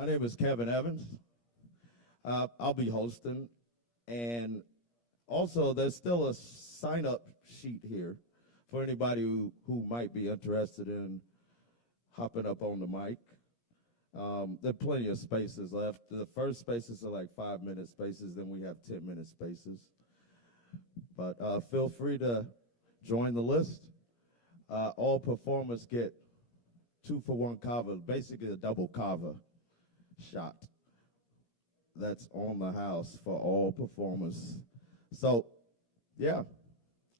My name is Kevin Evans. I'll be hosting, and also there's still a sign-up sheet here for anybody who might be interested in hopping up on the mic. There are plenty of spaces left. The first spaces are like 5-minute spaces, then we have 10-minute spaces. But feel free to join the list. All performers get 2-for-1 Kava, basically a double Kava shot. That's on the house for all performers. So, yeah,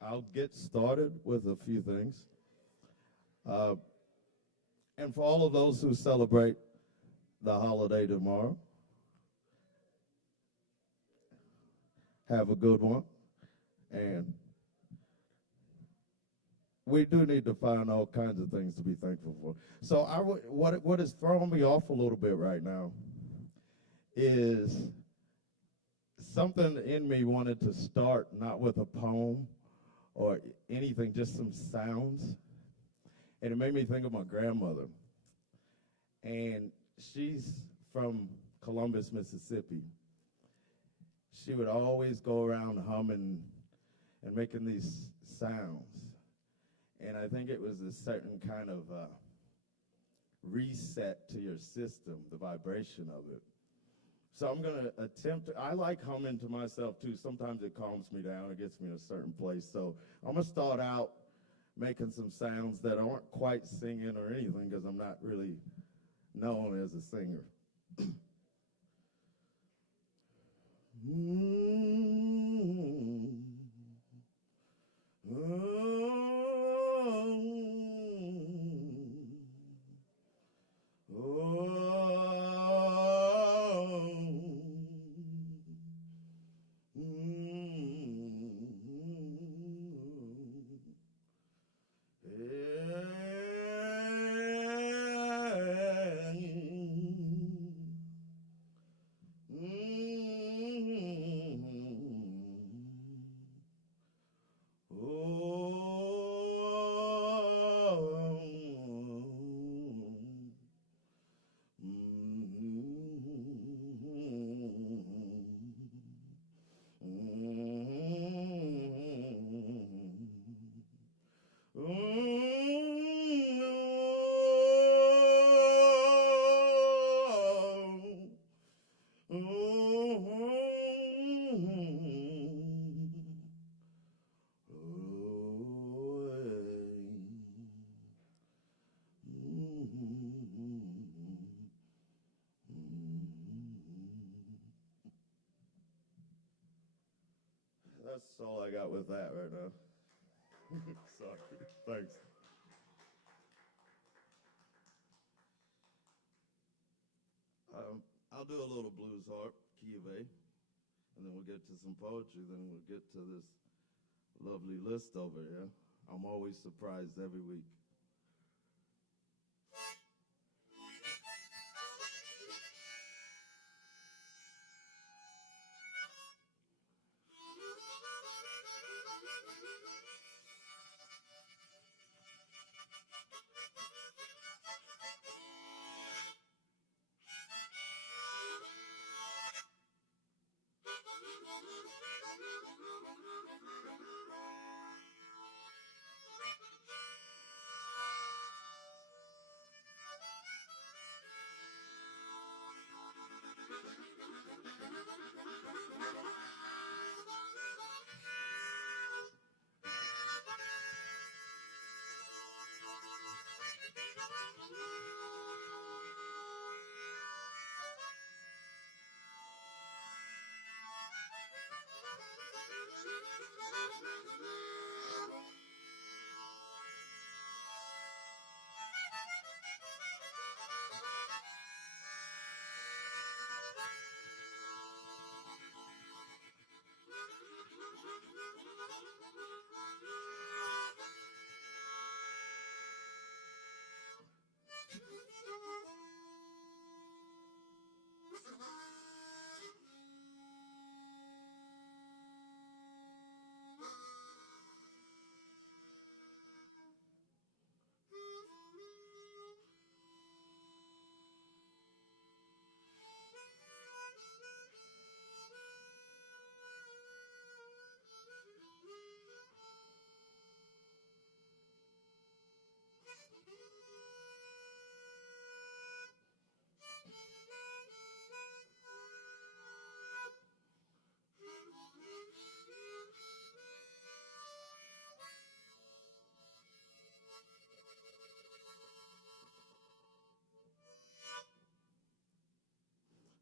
I'll get started with a few things. And for all of those who celebrate the holiday tomorrow, have a good one. And we do need to find all kinds of things to be thankful for. So what is throwing me off a little bit right now is something in me wanted to start not with a poem or anything, just some sounds. And it made me think of my grandmother. And she's from Columbus, Mississippi. She would always go around humming and making these sounds. And I think it was a certain kind of reset to your system, the vibration of it. So I'm going to attempt to, I like humming to myself too. Sometimes it calms me down, it gets me in a certain place. So I'm going to start out making some sounds that aren't quite singing or anything because I'm not really known as a singer. That's all I got with that right now. Sorry. Thanks. I'll do a little blues harp, key of A, and then we'll get to some poetry, then we'll get to this lovely list over here. I'm always surprised every week.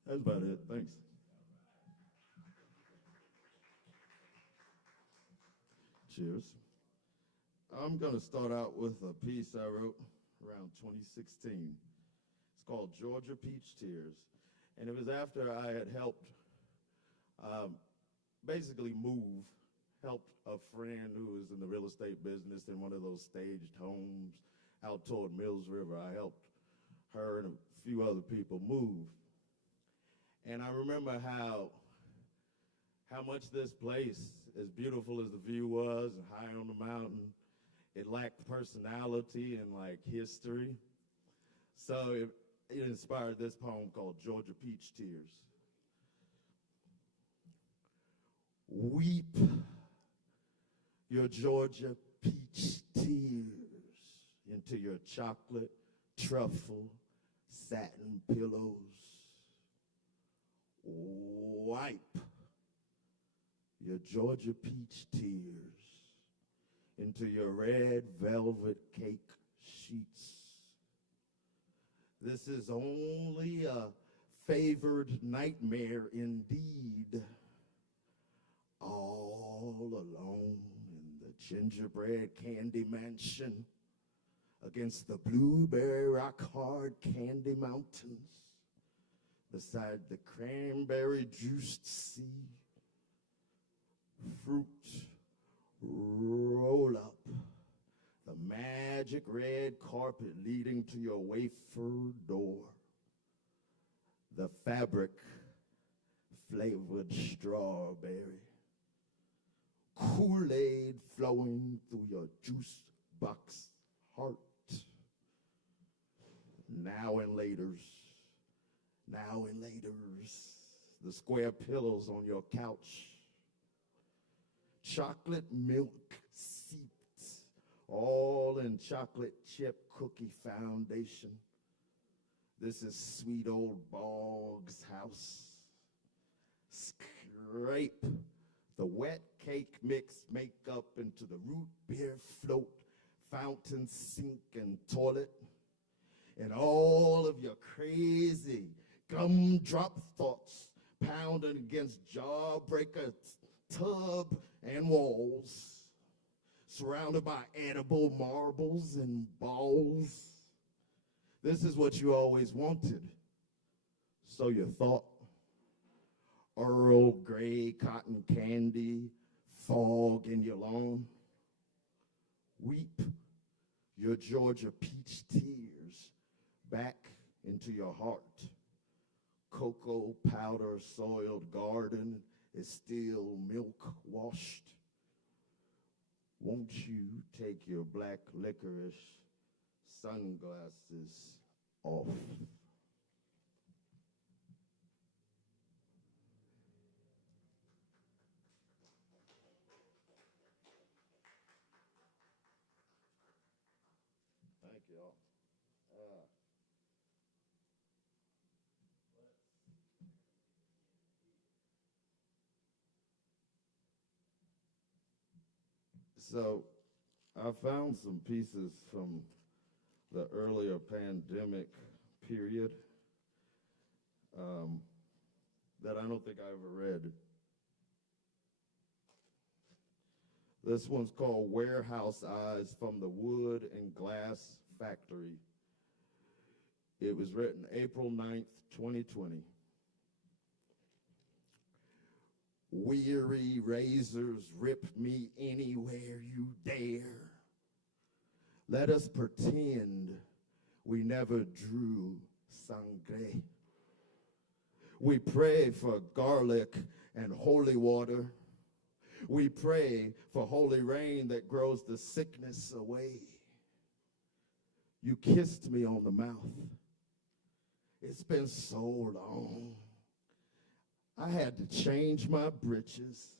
That's about it. Thanks. Cheers. I'm going to start out with a piece I wrote around 2016. It's called Georgia Peach Tears. And it was after I had helped um, basically helped a friend who was in the real estate business in one of those staged homes out toward Mills River. I helped her and a few other people move. And I remember how much this place, as beautiful as the view was and high on the mountain, it lacked personality and like history. So it inspired this poem called Georgia Peach Tears. Weep your Georgia peach tears into your chocolate truffle satin pillows. Wipe your Georgia peach tears into your red velvet cake sheets. This is only a favored nightmare indeed. All alone in the gingerbread candy mansion against the blueberry rock hard candy mountains, beside the cranberry juiced sea, fruit roll up, the magic red carpet leading to your wafer door, the fabric flavored strawberry, Kool-Aid flowing through your juice box heart. Now and laters, the square pillows on your couch, chocolate milk seeped, all in chocolate chip cookie foundation. This is sweet old Boggs' house. Scrape the wet cake mix makeup into the root beer float, fountain sink and toilet, and all of your crazy gumdrop thoughts pounding against jawbreaker tub and walls, surrounded by edible marbles and balls. This is what you always wanted, so you thought. Earl Grey cotton candy, fog in your lawn. Weep your Georgia peach tears back into your heart. Cocoa powder soiled garden is still milk washed. Won't you take your black licorice sunglasses off? Thank you all. So I found some pieces from the earlier pandemic period that I don't think I ever read. This one's called Warehouse Eyes from the Wood and Glass Factory. It was written April 9th, 2020. Weary razors rip me anywhere you dare. Let us pretend we never drew sangre. We pray for garlic and holy water. We pray for holy rain that grows the sickness away. You kissed me on the mouth. It's been so long. I had to change my britches.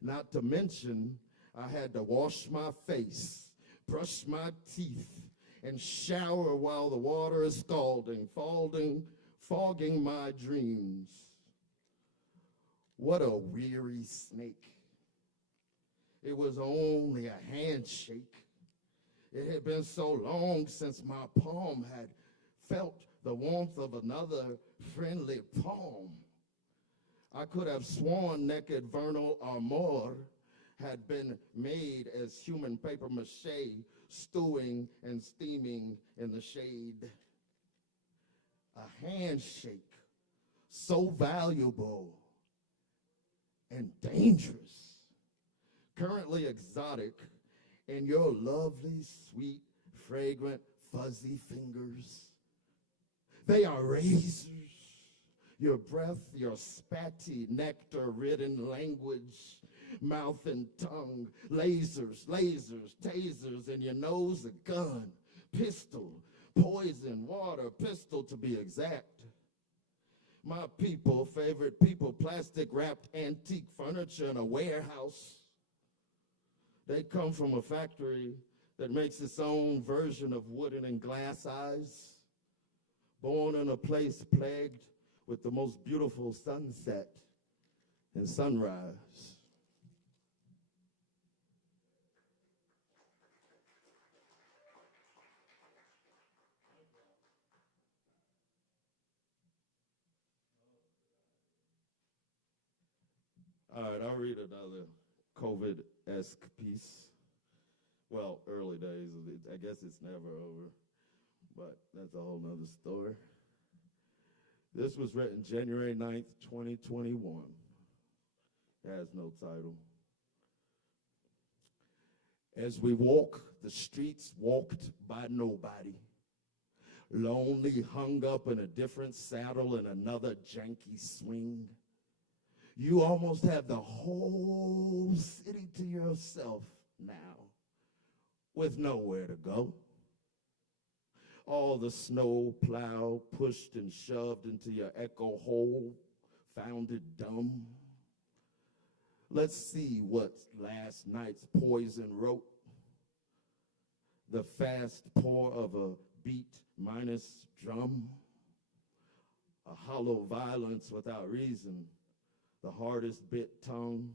Not to mention, I had to wash my face, brush my teeth, and shower while the water is scalding, fogging my dreams. What a weary snake. It was only a handshake. It had been so long since my palm had felt the warmth of another friendly palm. I could have sworn naked vernal armor had been made as human paper mache, stewing and steaming in the shade. A handshake so valuable and dangerous, currently exotic in your lovely, sweet, fragrant, fuzzy fingers. They are razors. Your breath, your spatty, nectar-ridden language, mouth and tongue, lasers, tasers, in your nose a gun, pistol, poison, water, pistol to be exact. My people, favorite people, plastic-wrapped antique furniture in a warehouse. They come from a factory that makes its own version of wooden and glass eyes, born in a place plagued with the most beautiful sunset and sunrise. All right, I'll read another COVID-esque piece. Well, early days. I guess it's never over, but that's a whole nother story. This was written January 9th, 2021. It has no title. As we walk, the streets walked by nobody. Lonely, hung up in a different saddle in another janky swing. You almost have the whole city to yourself now, with nowhere to go. All the snow plow pushed and shoved into your echo hole, found it dumb. Let's see what last night's poison wrote. The fast pour of a beat minus drum. A hollow violence without reason. The hardest bit tongue.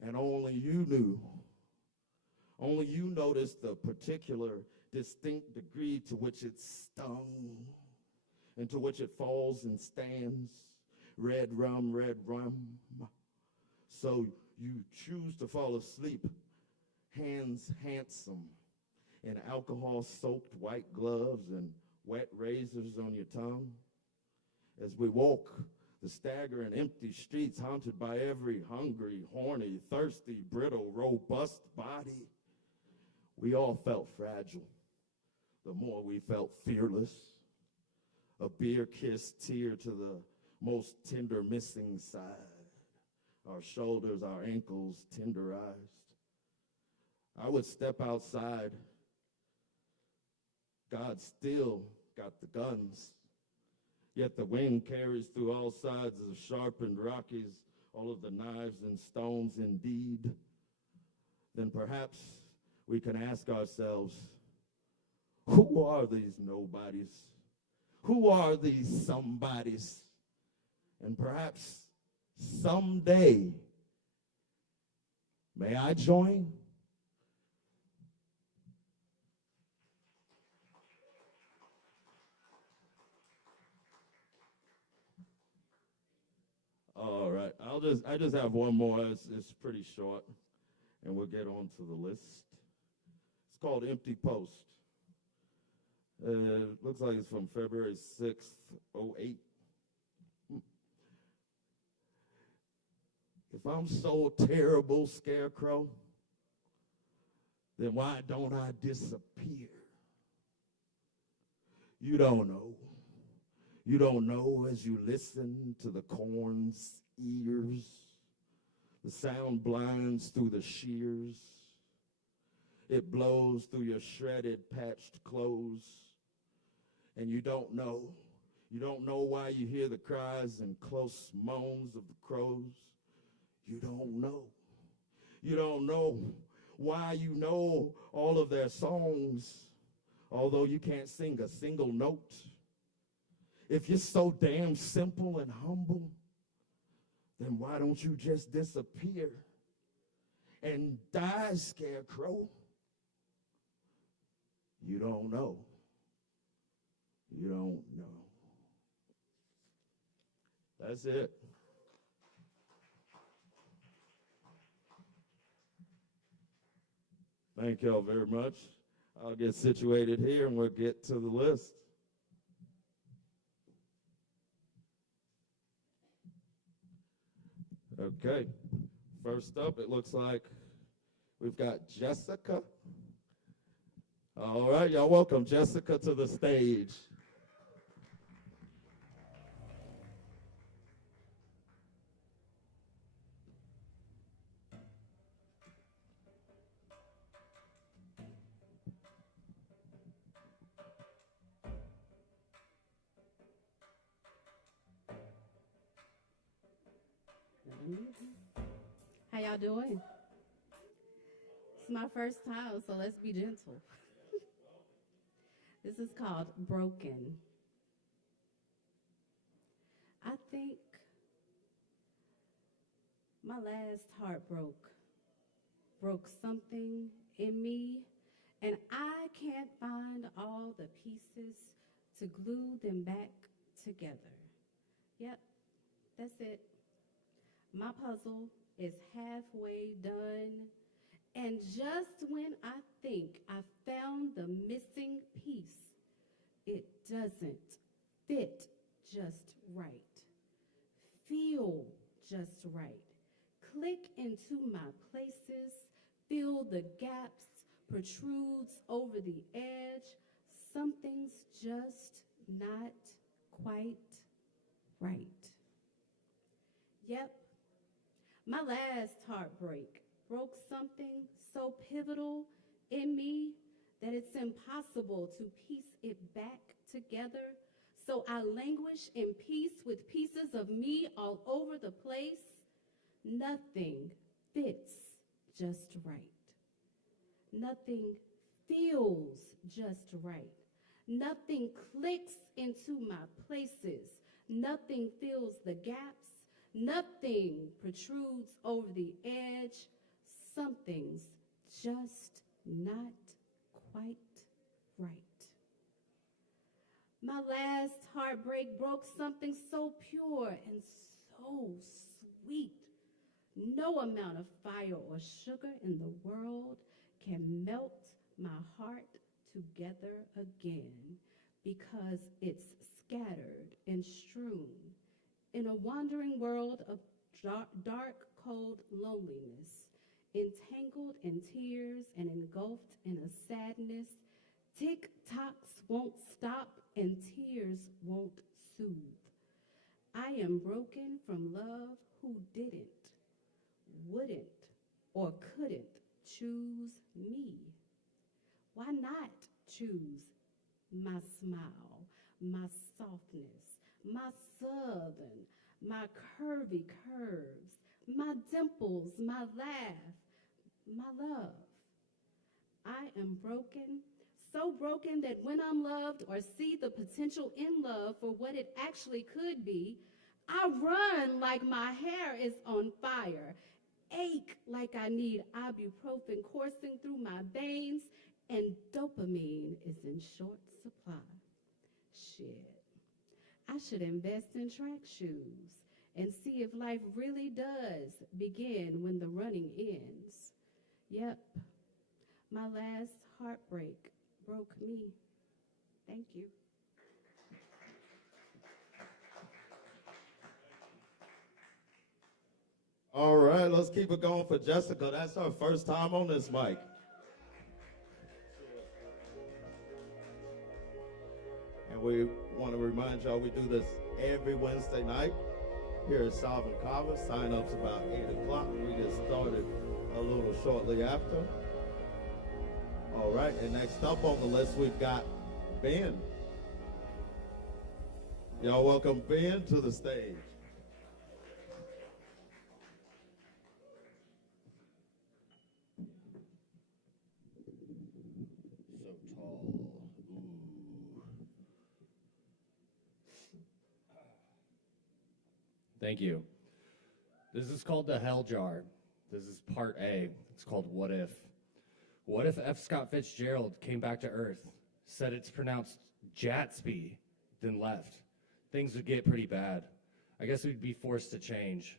And only you knew. Only you noticed the particular distinct degree to which it stung and to which it falls and stands. Red rum, red rum. So you choose to fall asleep, hands handsome, in alcohol-soaked white gloves and wet razors on your tongue. As we walk the staggering empty streets haunted by every hungry, horny, thirsty, brittle, robust body, we all felt fragile. The more we felt fearless. A beer-kissed tear to the most tender missing side. Our shoulders, our ankles tenderized. I would step outside. God still got the guns. Yet the wind carries through all sides of sharpened Rockies, all of the knives and stones indeed. Then perhaps we can ask ourselves, who are these nobodies? Who are these somebodies? And perhaps someday, may I join? All right, I just have one more. It's pretty short, and we'll get on to the list. It's called Empty Post. Looks like it's from February 6th, 08. If I'm so terrible, Scarecrow, then why don't I disappear? You don't know. You don't know as you listen to the corn's ears. The sound blinds through the shears. It blows through your shredded, patched clothes. And you don't know. You don't know why you hear the cries and close moans of the crows. You don't know. You don't know why you know all of their songs, although you can't sing a single note. If you're so damn simple and humble, then why don't you just disappear and die, Scarecrow? You don't know. You don't know. That's it. Thank y'all very much. I'll get situated here and we'll get to the list. Okay. First up, it looks like we've got Jessica. All right, y'all welcome Jessica to the stage. How y'all doing? It's my first time, so let's be gentle. This is called Broken. I think my last heart broke something in me, and I can't find all the pieces to glue them back together. Yep, that's it. My puzzle is halfway done, and just when I think I found the missing piece, it doesn't fit just right, feel just right, click into my places, fill the gaps, protrudes over the edge. Something's just not quite right. Yep, my last heartbreak broke something so pivotal in me that it's impossible to piece it back together. So I languish in peace with pieces of me all over the place. Nothing fits just right. Nothing feels just right. Nothing clicks into my places. Nothing fills the gaps. Nothing protrudes over the edge. Something's just not quite right. My last heartbreak broke something so pure and so sweet. No amount of fire or sugar in the world can melt my heart together again, because it's scattered and strewn in a wandering world of dark, cold loneliness, entangled in tears and engulfed in a sadness. Tick-tocks won't stop and tears won't soothe. I am broken from love who didn't, wouldn't, or couldn't choose me. Why not choose my smile, my softness, my southern, my curvy curves, my dimples, my laugh, my love? I am broken, so broken that when I'm loved or see the potential in love for what it actually could be, I run like my hair is on fire, ache like I need ibuprofen coursing through my veins, and dopamine is in short supply. Shit. I should invest in track shoes and see if life really does begin when the running ends. Yep, my last heartbreak broke me. Thank you. All right, let's keep it going for Jessica. That's her first time on this mic. And we want to remind y'all we do this every Wednesday night here at Solving Kava. Sign-up's about 8 o'clock. We get started a little shortly after. All right, and next up on the list, we've got Ben. Y'all welcome Ben to the stage. So tall. Ooh. Thank you. This is called the Hell Jar. This is part A. It's called What If. What if F. Scott Fitzgerald came back to Earth, said it's pronounced Jatsby, then left. Things would get pretty bad. I guess we'd be forced to change.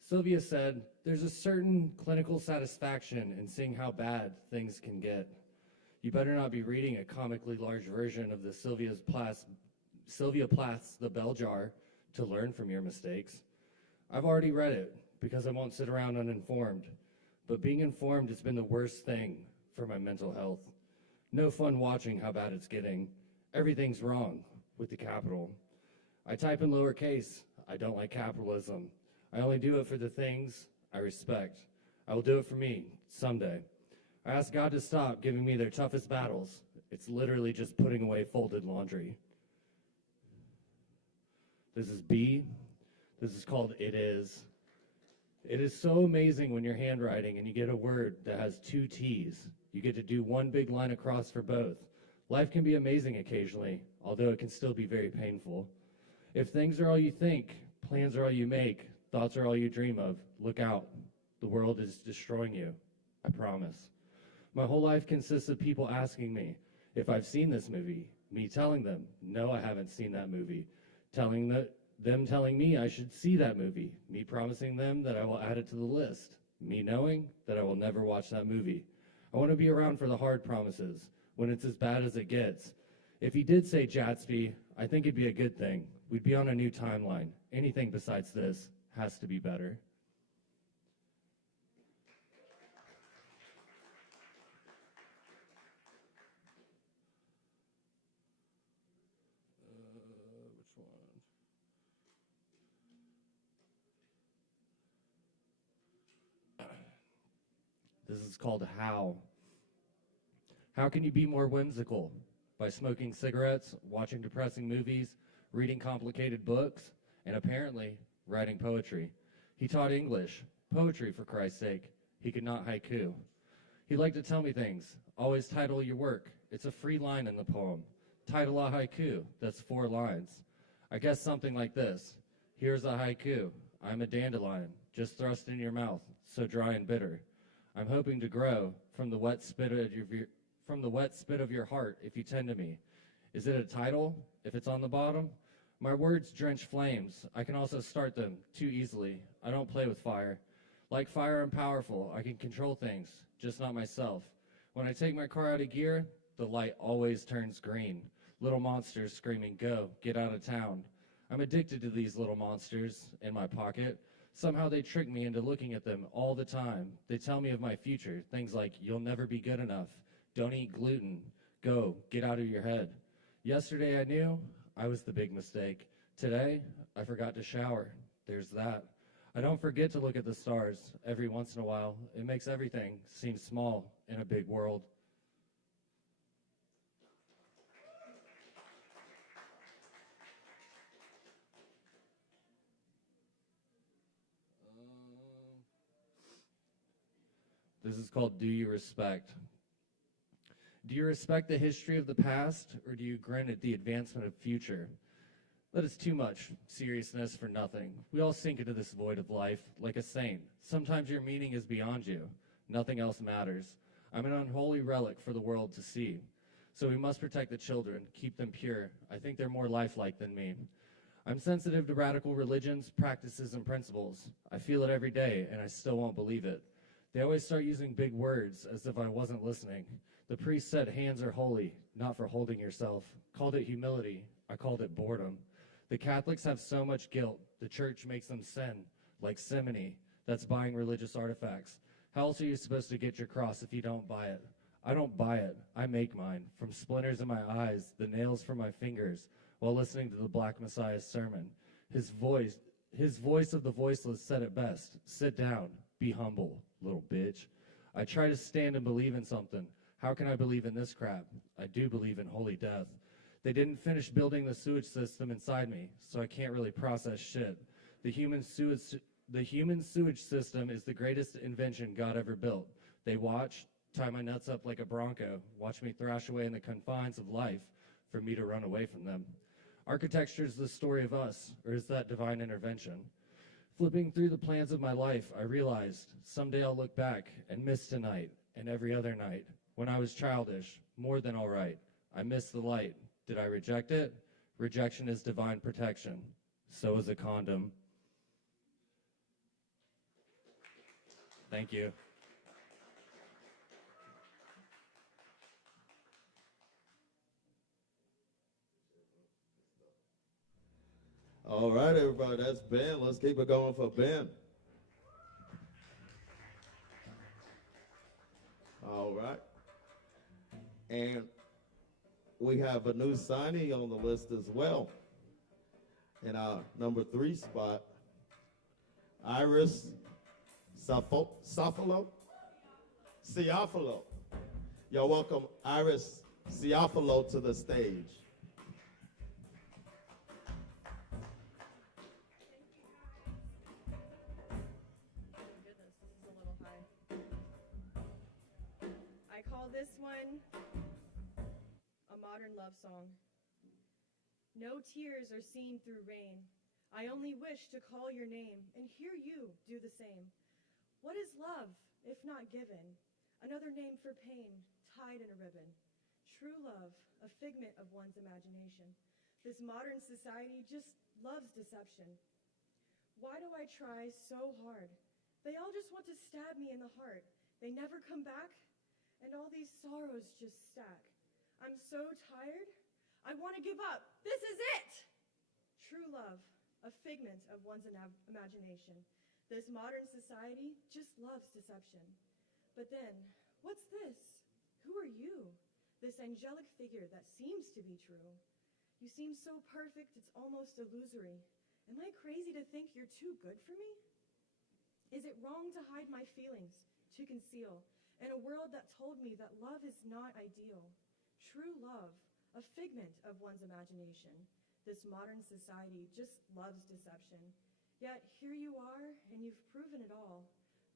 Sylvia said, "There's a certain clinical satisfaction in seeing how bad things can get. You better not be reading a comically large version of the Sylvia Plath's The Bell Jar to learn from your mistakes. I've already read it because I won't sit around uninformed. But being informed has been the worst thing for my mental health. No fun watching how bad it's getting. Everything's wrong with the capital. I type in lowercase. I don't like capitalism. I only do it for the things I respect. I will do it for me someday. I ask God to stop giving me their toughest battles. It's literally just putting away folded laundry." This is B. This is called It Is. It is so amazing when you're handwriting and you get a word that has 2 T's. You get to do one big line across for both. Life can be amazing occasionally, although it can still be very painful. If things are all you think, plans are all you make, thoughts are all you dream of, look out. The world is destroying you. I promise. My whole life consists of people asking me if I've seen this movie, me telling them, no, I haven't seen that movie, them telling me I should see that movie, me promising them that I will add it to the list, me knowing that I will never watch that movie. I want to be around for the hard promises, when it's as bad as it gets. If he did say Jatsby, I think it'd be a good thing. We'd be on a new timeline. Anything besides this has to be better. Which one? This is called How. How can you be more whimsical? By smoking cigarettes, watching depressing movies, reading complicated books, and apparently writing poetry. He taught English, poetry for Christ's sake. He could not haiku. He liked to tell me things. Always title your work. It's a free line in the poem. Title a haiku. That's 4 lines. I guess something like this. Here's a haiku. I'm a dandelion, just thrust in your mouth, so dry and bitter. I'm hoping to grow from the wet spit of your heart if you tend to me. Is it a title if it's on the bottom? My words drench flames. I can also start them too easily. I don't play with fire. Like fire, I'm powerful. I can control things, just not myself. When I take my car out of gear, the light always turns green. Little monsters screaming, go, get out of town. I'm addicted to these little monsters in my pocket. Somehow they trick me into looking at them all the time. They tell me of my future, things like, you'll never be good enough. Don't eat gluten. Go, get out of your head. Yesterday I knew I was the big mistake. Today, I forgot to shower. There's that. I don't forget to look at the stars every once in a while. It makes everything seem small in a big world. This is called Do You Respect? Do you respect the history of the past, or do you grin at the advancement of future? That is too much seriousness for nothing. We all sink into this void of life like a saint. Sometimes your meaning is beyond you. Nothing else matters. I'm an unholy relic for the world to see. So we must protect the children, keep them pure. I think they're more lifelike than me. I'm sensitive to radical religions, practices, and principles. I feel it every day, and I still won't believe it. They always start using big words as if I wasn't listening. The priest said hands are holy, not for holding yourself. Called it humility. I called it boredom. The Catholics have so much guilt. The church makes them sin, like simony. That's buying religious artifacts. How else are you supposed to get your cross if you don't buy it? I don't buy it. I make mine. From splinters in my eyes, the nails from my fingers, while listening to the Black Messiah's sermon. His voice of the voiceless said it best. Sit down. Be humble, little bitch. I try to stand and believe in something. How can I believe in this crap? I do believe in holy death. They didn't finish building the sewage system inside me, so I can't really process shit. The human sewage system is the greatest invention God ever built. They watch, tie my nuts up like a bronco, watch me thrash away in the confines of life for me to run away from them. Architecture is the story of us, or is that divine intervention? Flipping through the plans of my life, I realized someday I'll look back and miss tonight and every other night. When I was childish, more than all right. I missed the light. Did I reject it? Rejection is divine protection. So is a condom. Thank you. All right, everybody, that's Ben. Let's keep it going for Ben. All right. And we have a new signee on the list as well. In our number 3 spot, Iris Ciafalo. Y'all welcome Iris Ciafalo to the stage. Goodness, this is a little high. I call this one a modern love song. No tears are seen through rain. I only wish to call your name and hear you do the same. What is love, if not given? Another name for pain, tied in a ribbon. True love, a figment of one's imagination. This modern society just loves deception. Why do I try so hard? They all just want to stab me in the heart. They never come back, and all these sorrows just stack. I'm so tired, I want to give up. This is it! True love, a figment of one's imagination. This modern society just loves deception. But then, what's this? Who are you? This angelic figure that seems to be true. You seem so perfect, it's almost illusory. Am I crazy to think you're too good for me? Is it wrong to hide my feelings, to conceal, in a world that told me that love is not ideal? True love, a figment of one's imagination. This modern society just loves deception. Yet here you are, and you've proven it all.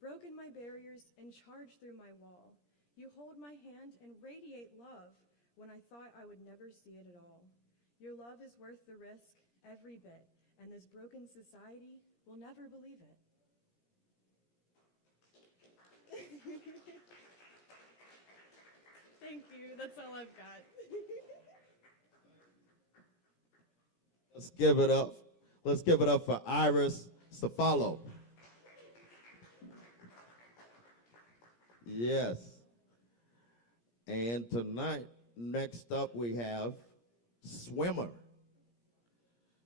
Broken my barriers and charged through my wall. You hold my hand and radiate love when I thought I would never see it at all. Your love is worth the risk, every bit, and this broken society will never believe it. Thank you, that's all I've got. Let's give it up. Let's give it up for Iris Ciafalo. Yes. And tonight, next up we have Swimmer.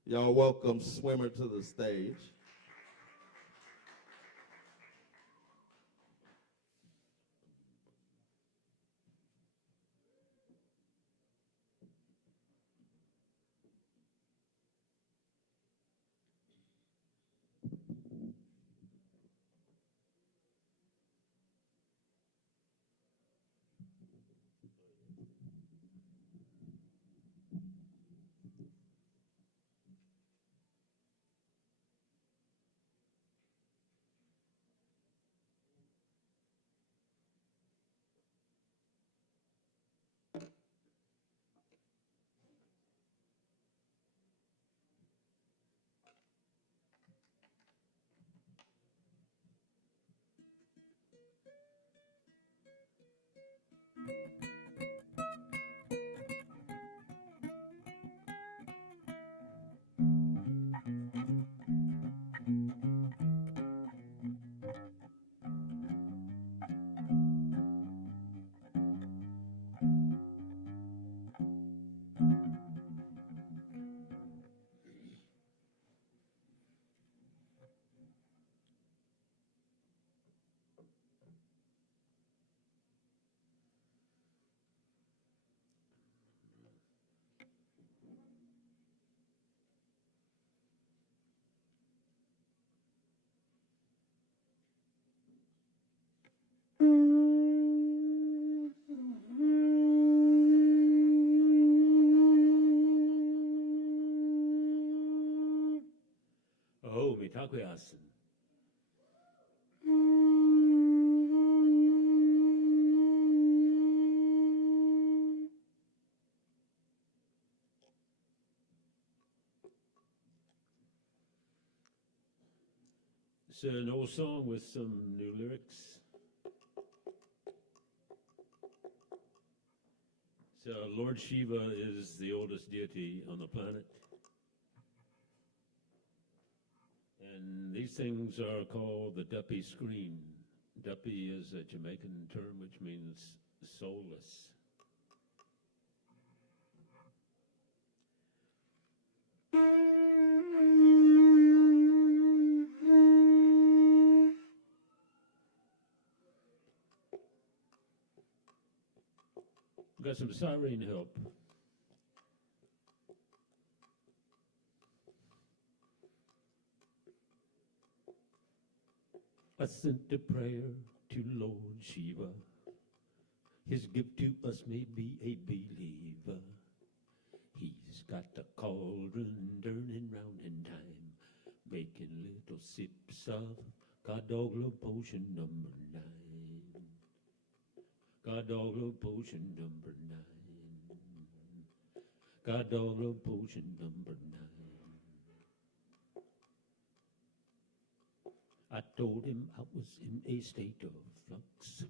Y'all welcome Swimmer to the stage. Oh, mitakuyasin. It's an old song with some new lyrics. So Lord Shiva is the oldest deity on the planet. And these things are called the duppy screen. Duppy is a Jamaican term which means soulless. Got some siren help. I sent a prayer to Lord Shiva. His gift to us may be a believer. He's got a cauldron turning round in time, making little sips of God dog love potion number 9. God dog love potion number 9. God dog love potion number 9. I told him I was in a state of flux.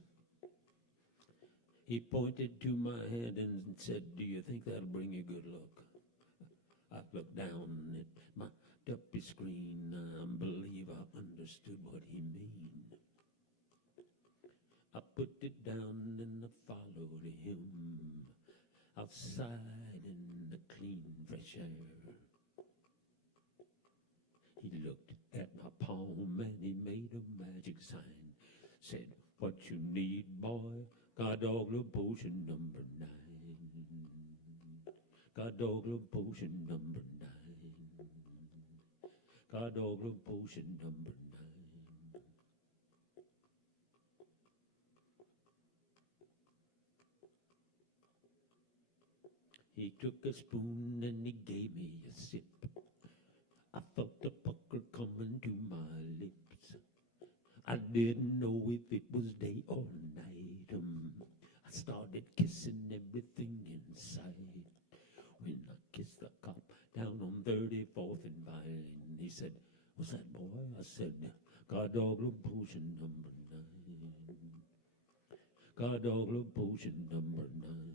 He pointed to my hand and said, "Do you think that'll bring you good luck?" I looked down at my duppy screen. I believe I understood what he mean. I put it down and I followed him outside in the clean, fresh air. He looked at my palm and he made a magic sign. Said, "What you need, boy? God dog love potion number 9. God dog love potion number 9. God dog love potion number 9." He took a spoon and he gave me a sip. I felt the pucker coming to my lips. I didn't know if it was day or night. I started kissing everything inside. When I kissed the cop down on 34th and Vine, he said, "What's that, boy?" I said, "God dog love potion number 9. God dog love potion number 9.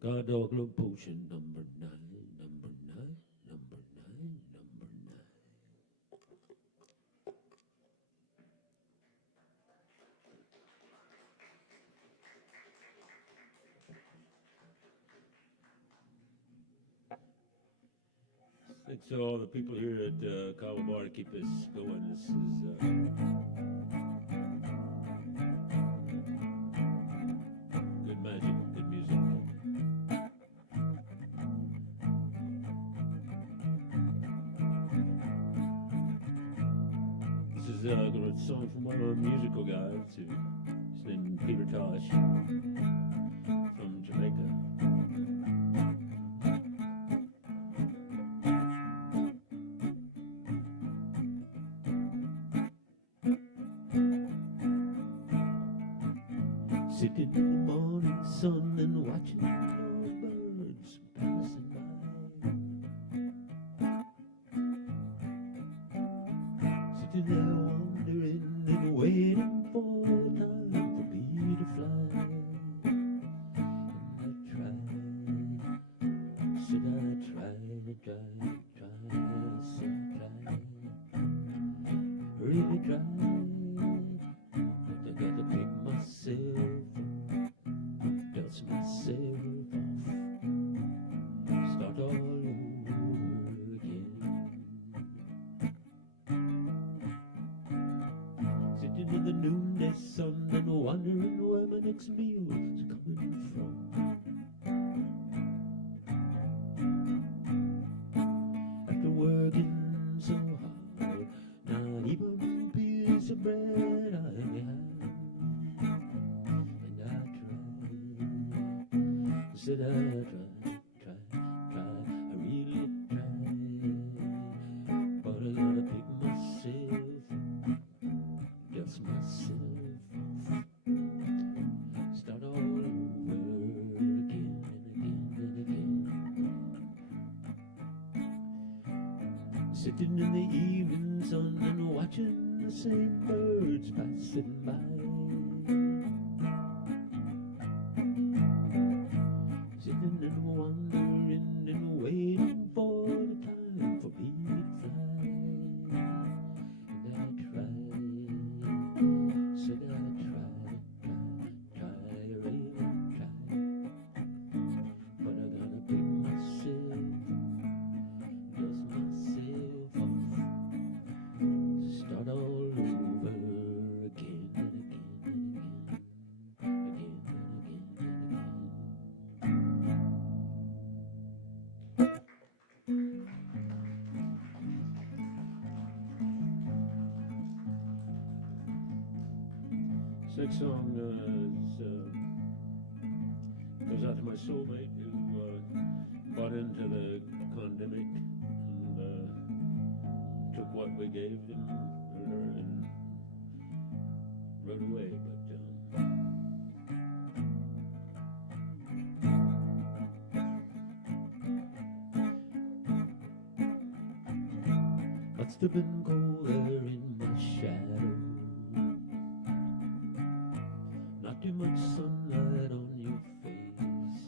God dog love potion number 9, number 9, number 9, number 9. Thanks to all the people here at Kava Bar to keep us going. This is good magic, good music. This is a song from one of our musical guys. His name is Peter Tosh from Jamaica. Sitting in the morning sun and watching the birds passing by. Sitting there wondering and waiting for time for me to fly. And I tried, said I tried, said I tried, really tried. But I gotta pick myself, dust myself off, start all over again. Sitting in the noonday sun and wondering where my next meal's coming from. After working so hard, not even a piece of bread I had. And I tried, said I tried, I really tried. But I gotta pick myself, dust myself off, start all over again and again and again. Sitting in the evening sun and watching the same birds passing by. This next song goes out to my soulmate who bought into the pandemic and took what we gave them or her and rode away. Must have been cold there in my shadow. Not too much sunlight on your face.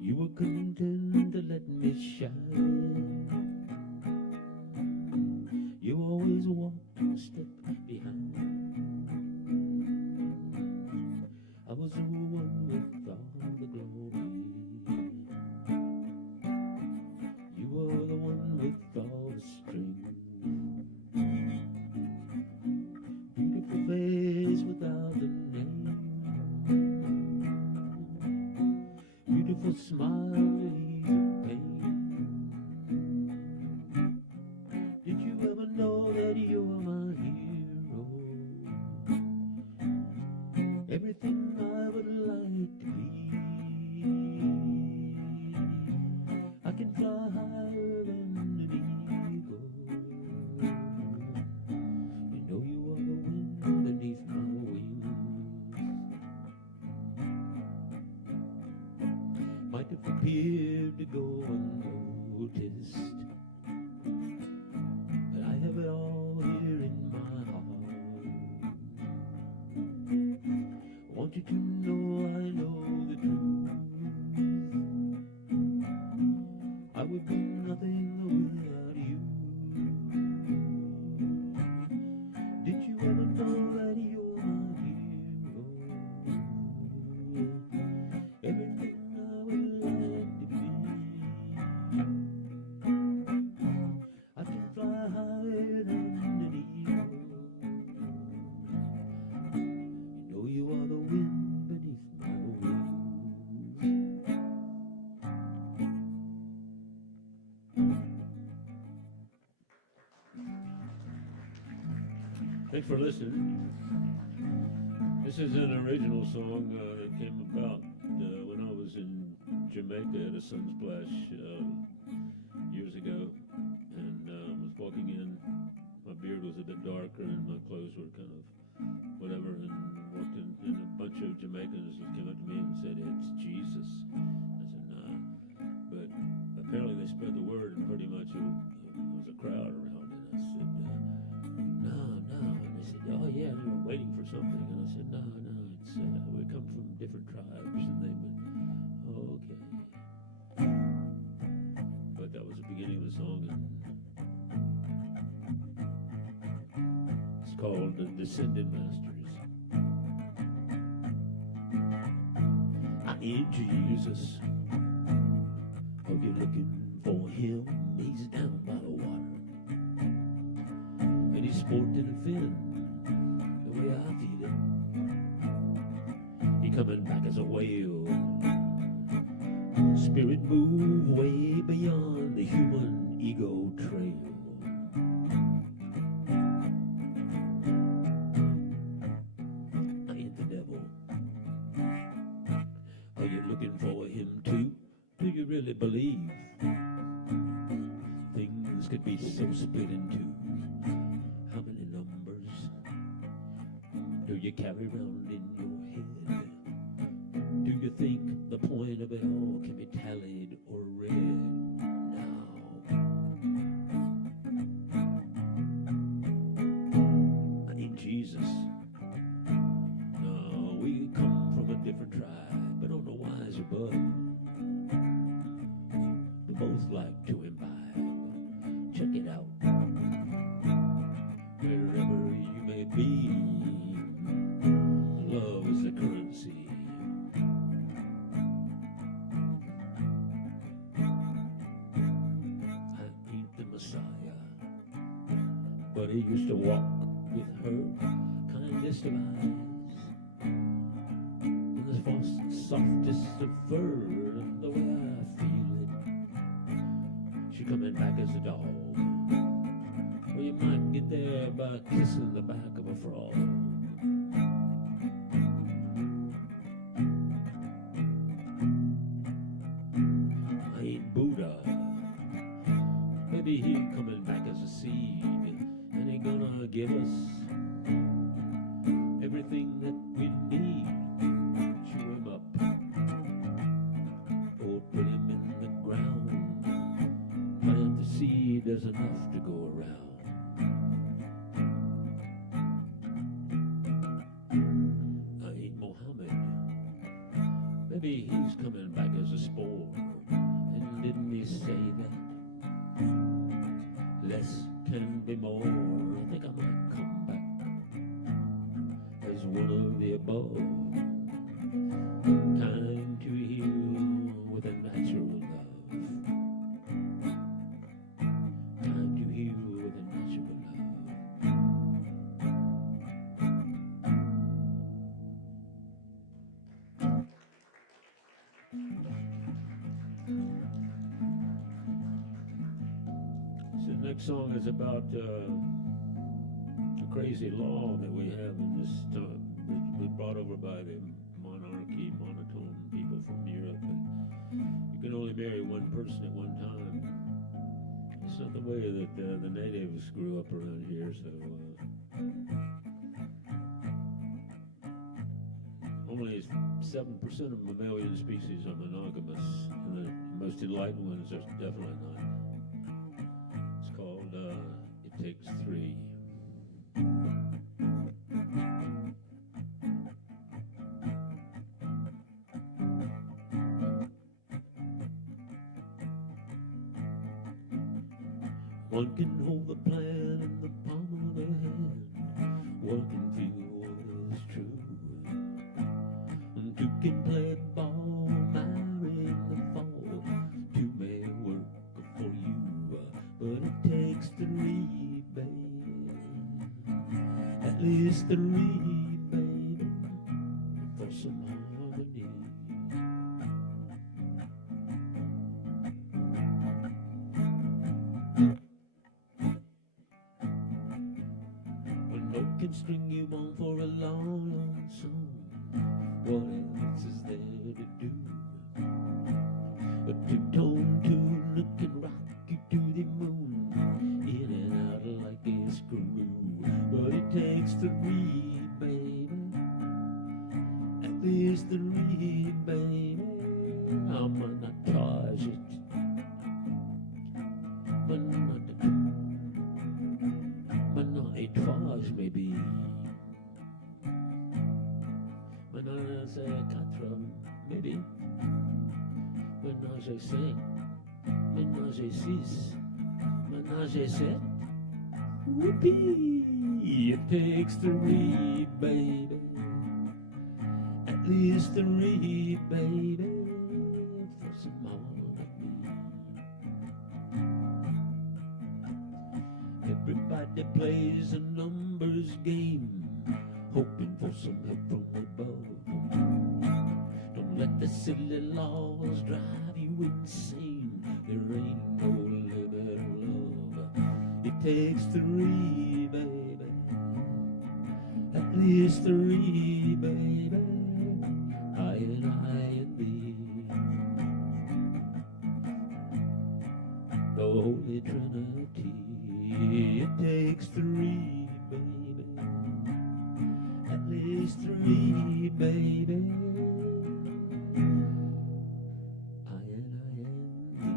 You were content to let me shine. You always walked a step behind. I was the one with all the glory. You were the one with all the strength. Beautiful face without the name. Beautiful smile to ease the pain. Did you ever know that you were my hero? Everything I would like to be. I can fly higher than an eagle. You know you are the wind beneath my wings. Might have appeared to go unnoticed, but I have it all here in my heart. I want you to know I know the truth. I would be nothing without you. Did you ever know that you're my hero? Everything I would like to be. I can fly higher than an eagle. You know you are the wind beneath my wings. Thanks for listening. This is an original song that came about when I was in Jamaica at a Sunsplash years ago, and was walking in. My beard was a bit darker, and my clothes were kind of whatever, and walked in, and a bunch of Jamaicans just came up to me and said, "It's Jesus." I said, "Nah," but apparently they spread the word, and pretty much there was a crowd around, and I said, "No," and they said, "Oh yeah, they were waiting for something," and I said, "No, it's we come from different tribes," and they went, "Oh, okay." But that was the beginning of the song, and it's called "The Descended Masters." I ain't Jesus. Oh, you're looking for him? He's down by the water, and he's sporting a fin the way I feel it. He coming back as a whale. Spirit move way beyond the human ego trail. I ain't the devil. Are you looking for him too? Do you really believe things could be so split in two? How many numbers do you carry around in your head? Do you think the point of it all can be tallied or read now? I ain't Jesus. No, we come from a different tribe, but on the wiser bud. We both like to imbibe. Check it out. Wherever you may be, love is the currency. I ain't the Messiah, but he used to walk with her kindest of eyes, and the softest of fur, the way I feel it. She coming back as a dog. Well, you might get there by kissing the back of a frog. I ain't Buddha. Maybe he coming back as a seed, and he gonna give us everything that we need. Chew him up, or put him in the ground. Plant the seed, there's enough to go around. I ain't Mohammed. Maybe he's coming back as a spore. And didn't he say that less can be more? I think I might come back as one of the above, kind to heal with a natural love, kind to heal with a natural love. So the next song is about a crazy law that we have in this time. It was brought over by the monarchy, monotone people from Europe. And you can only marry one person at one time. It's not the way that the natives grew up around here, so only 7% of mammalian species are monogamous, and the most enlightened ones are definitely not. It's called It Takes Three. One can hold the plan in the palm of their hand. One can feel what is true. And two can play ball, marry in the fall. Two may work for you, but it takes three, baby. At least three, baby, for some harmony. When no can string you on for a long, long song, what else is there to do? A two-tone tune that can rock you to the moon, in and out like a screw. But it takes three, baby, at least three, baby. I might not charge it, but not a charge, maybe. Menage a quatre, maybe. Menage a cinq, menage a six, menage a sept. Whoopee! It takes three, baby. At least three, baby, for some harmony. Everybody plays a numbers game, hoping for some help from above. Don't let the silly laws drive you insane. There ain't no limit of love. It takes three, baby. At least three, baby. I and thee. The Holy Trinity. It takes three, baby. At least three, baby. I and thee.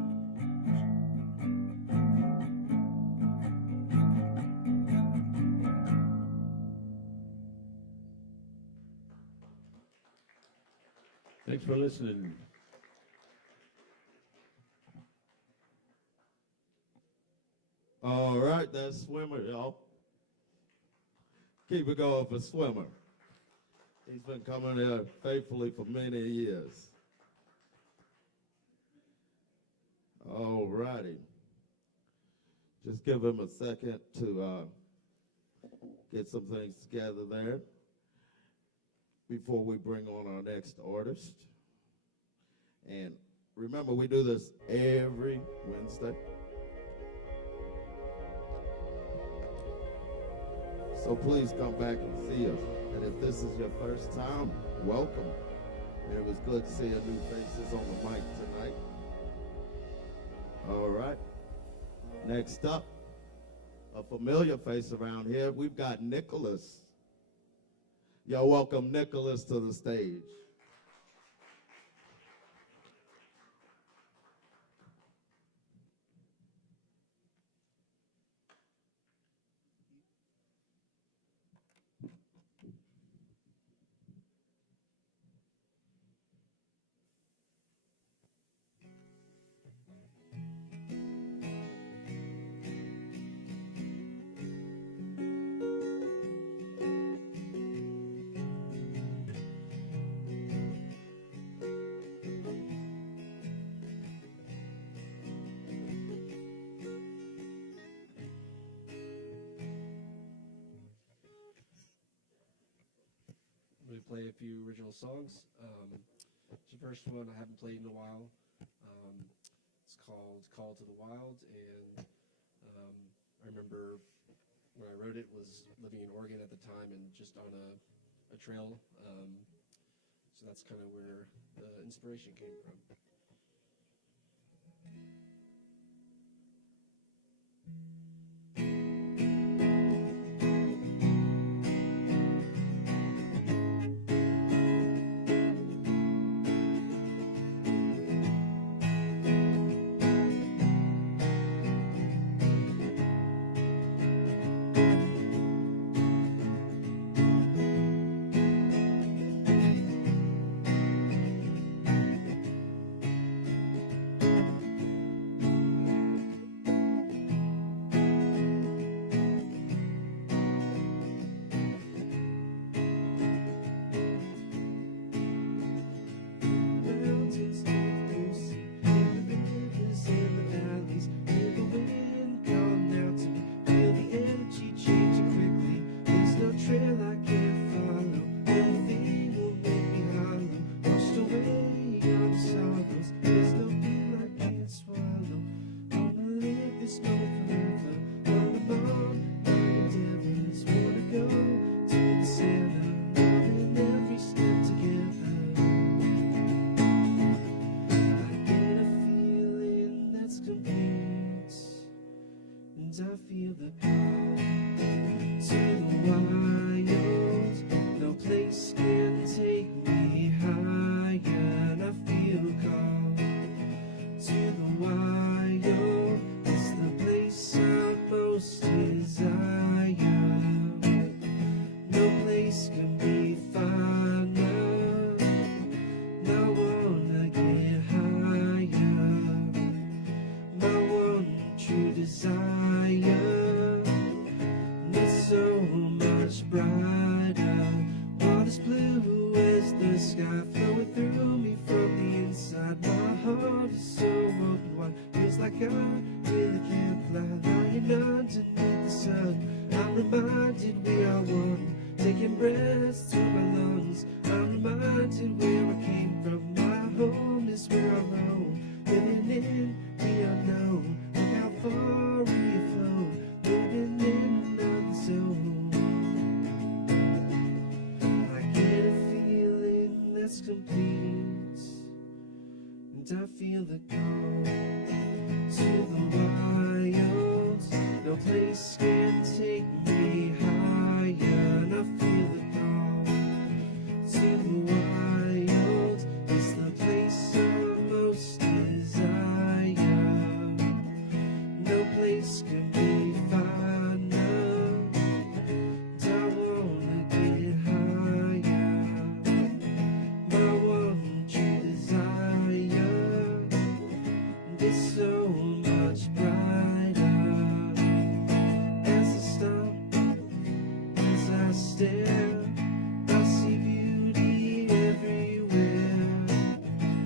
Thanks for listening. All right, that's Swimmer, y'all. Keep it going for Swimmer. He's been coming here faithfully for many years. All righty. Just give him a second to get some things together there before we bring on our next artist. And remember, we do this every Wednesday. So please come back and see us. And if this is your first time, welcome. And it was good seeing new faces on the mic tonight. All right. Next up, a familiar face around here, we've got Nicholas. Y'all welcome Nicholas to the stage. I'm going to play a few original songs. It's the first one I haven't played in a while. It's called Call to the Wild, and I remember when I wrote it was living in Oregon at the time and just on a trail. So that's kind of where the inspiration came from. I feel the call to the wild. No place can take me higher. And I feel called to the wild. It's the place I most desire. No place can be finer. I wanna get higher. My one true desire. So much brighter. Water's blue as the sky, flowing through me from the inside. My heart is so open wide, feels like I really can't fly. Lying underneath the sun, I'm reminded we are one. Taking breaths through my lungs, I'm reminded where I came from. My home is where I roam, living in the unknown. Look how far we have flown, living in another zone. I get a feeling that's complete, and I feel the call to the wild. No place can take me higher, and I feel the call to the wild. It's the place I most desire. No place can be finer. I wanna get higher. My one true desire is so much brighter. As I stop, as I stare, I see beauty everywhere.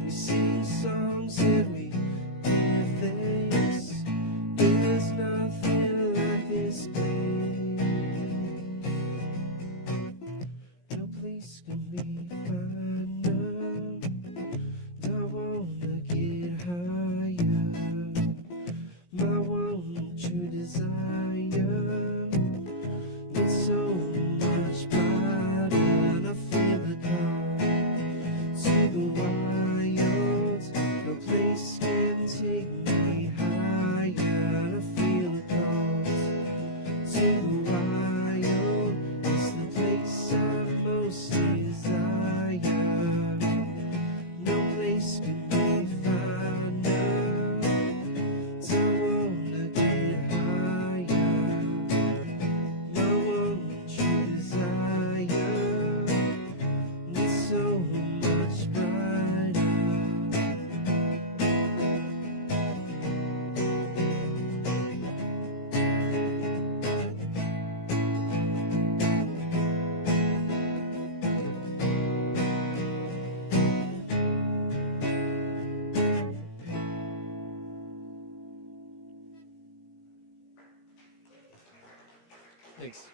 We sing songs and we give thanks. There's nothing like this place. No place can be finer. I wanna get higher. My one true desire. It's so Thanks.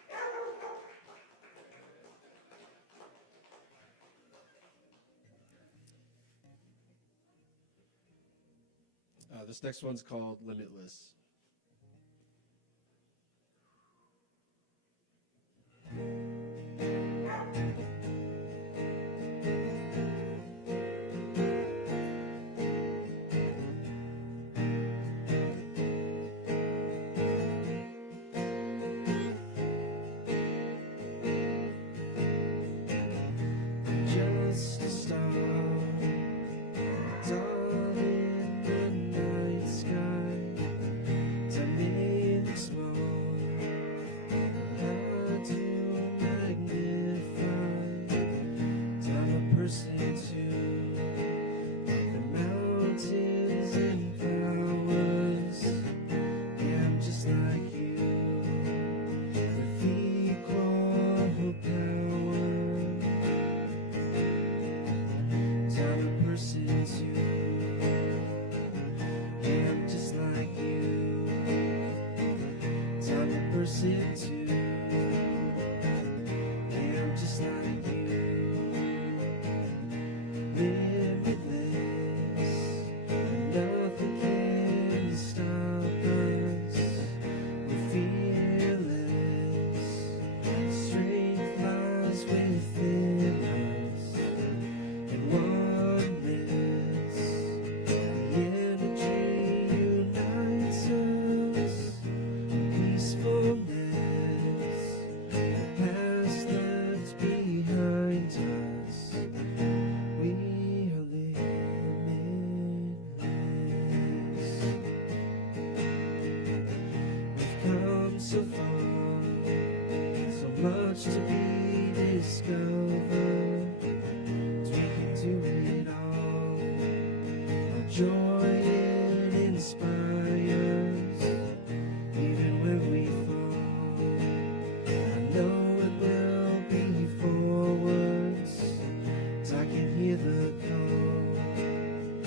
This next one's called Limitless. Just a star, dark in the night sky. Time in small, hard to magnify. Time a person to the mountains and flowers. Yeah, I'm just like you, with equal power. Time a person to, yeah, I'm just like you. Time a person to, yeah, I'm just like you. Limitless, nothing can stop us. We're fearless, strength lies within us. And oneness, the energy unites us. Peacefulness, the past left behind us. We are limitless. We've come so far, so much to be discovered. We can do it all. Our joy it inspires, even when we fall. I know it will be forwards. 'Cause I can hear the call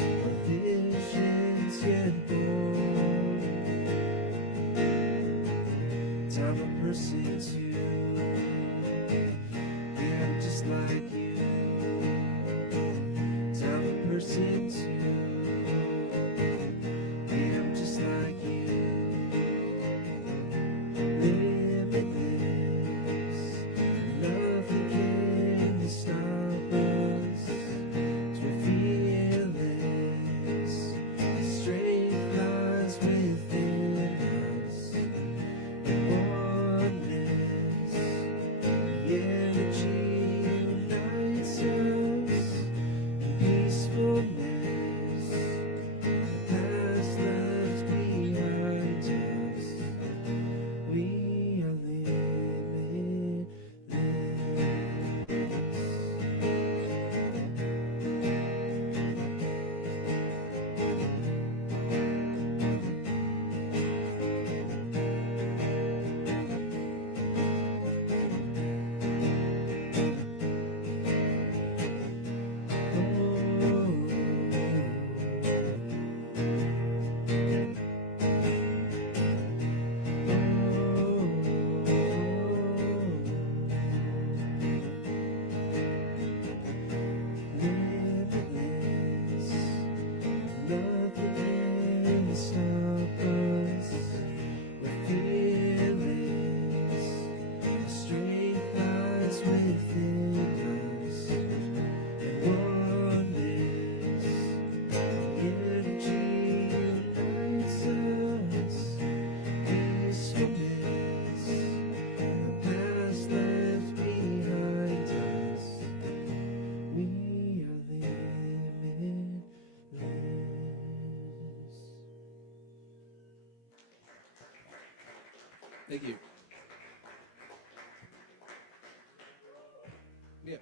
of visions yet born. Time a person to, yeah, I'm just like you. Time a person to, yeah, I'm just like you. Limitless, nothing can stop us. 'Cause we're fearless, strength lies within us. And oneness, the energy unites us. Peacefulness, the past left behind us. We are limitless. Limitless, nothing can stop us. We're fearless, our strength lies within us. And oneness, the energy unites us. Peacefulness, the past left behind us. We are limitless. Thank you. Yeah.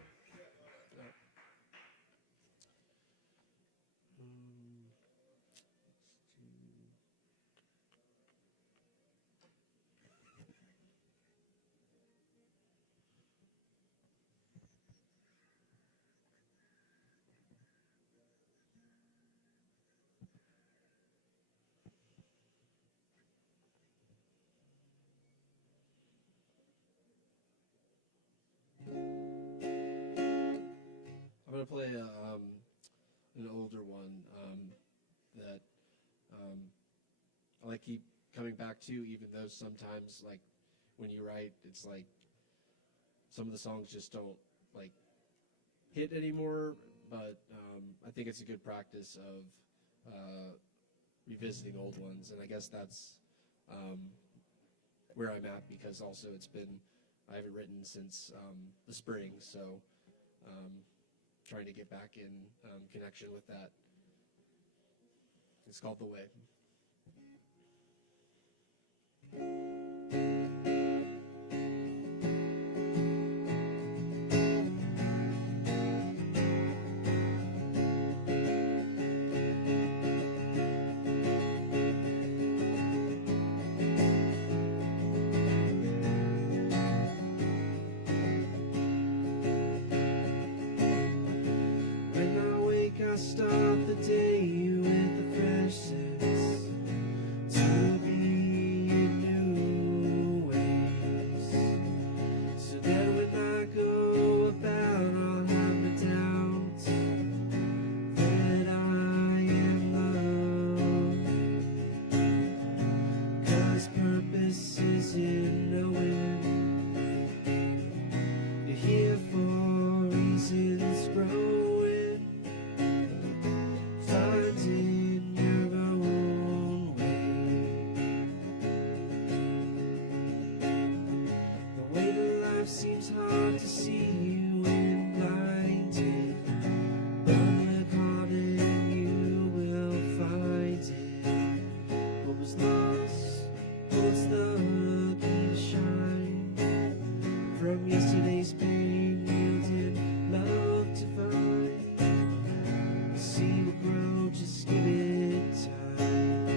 to play an older one that I like keep coming back to, even though sometimes, like, when you write, it's like some of the songs just don't, like, hit anymore, but I think it's a good practice of revisiting old ones, and I guess that's where I'm at, because also I haven't written since the spring, so trying to get back in connection with that. It's called The Way. When I wake, I start the day with a fresh sense to be in new ways. So that when I go about, I'll have no doubt that I am loved. 'Cause purpose is in knowing you're here for reasons growing, finding your own way. The weight of life seems hard to see when blinded, but look hard and you will find it. What was lost holds the key to shine from yesterday's pain, yielding love to find. The seed will grow, just give it time.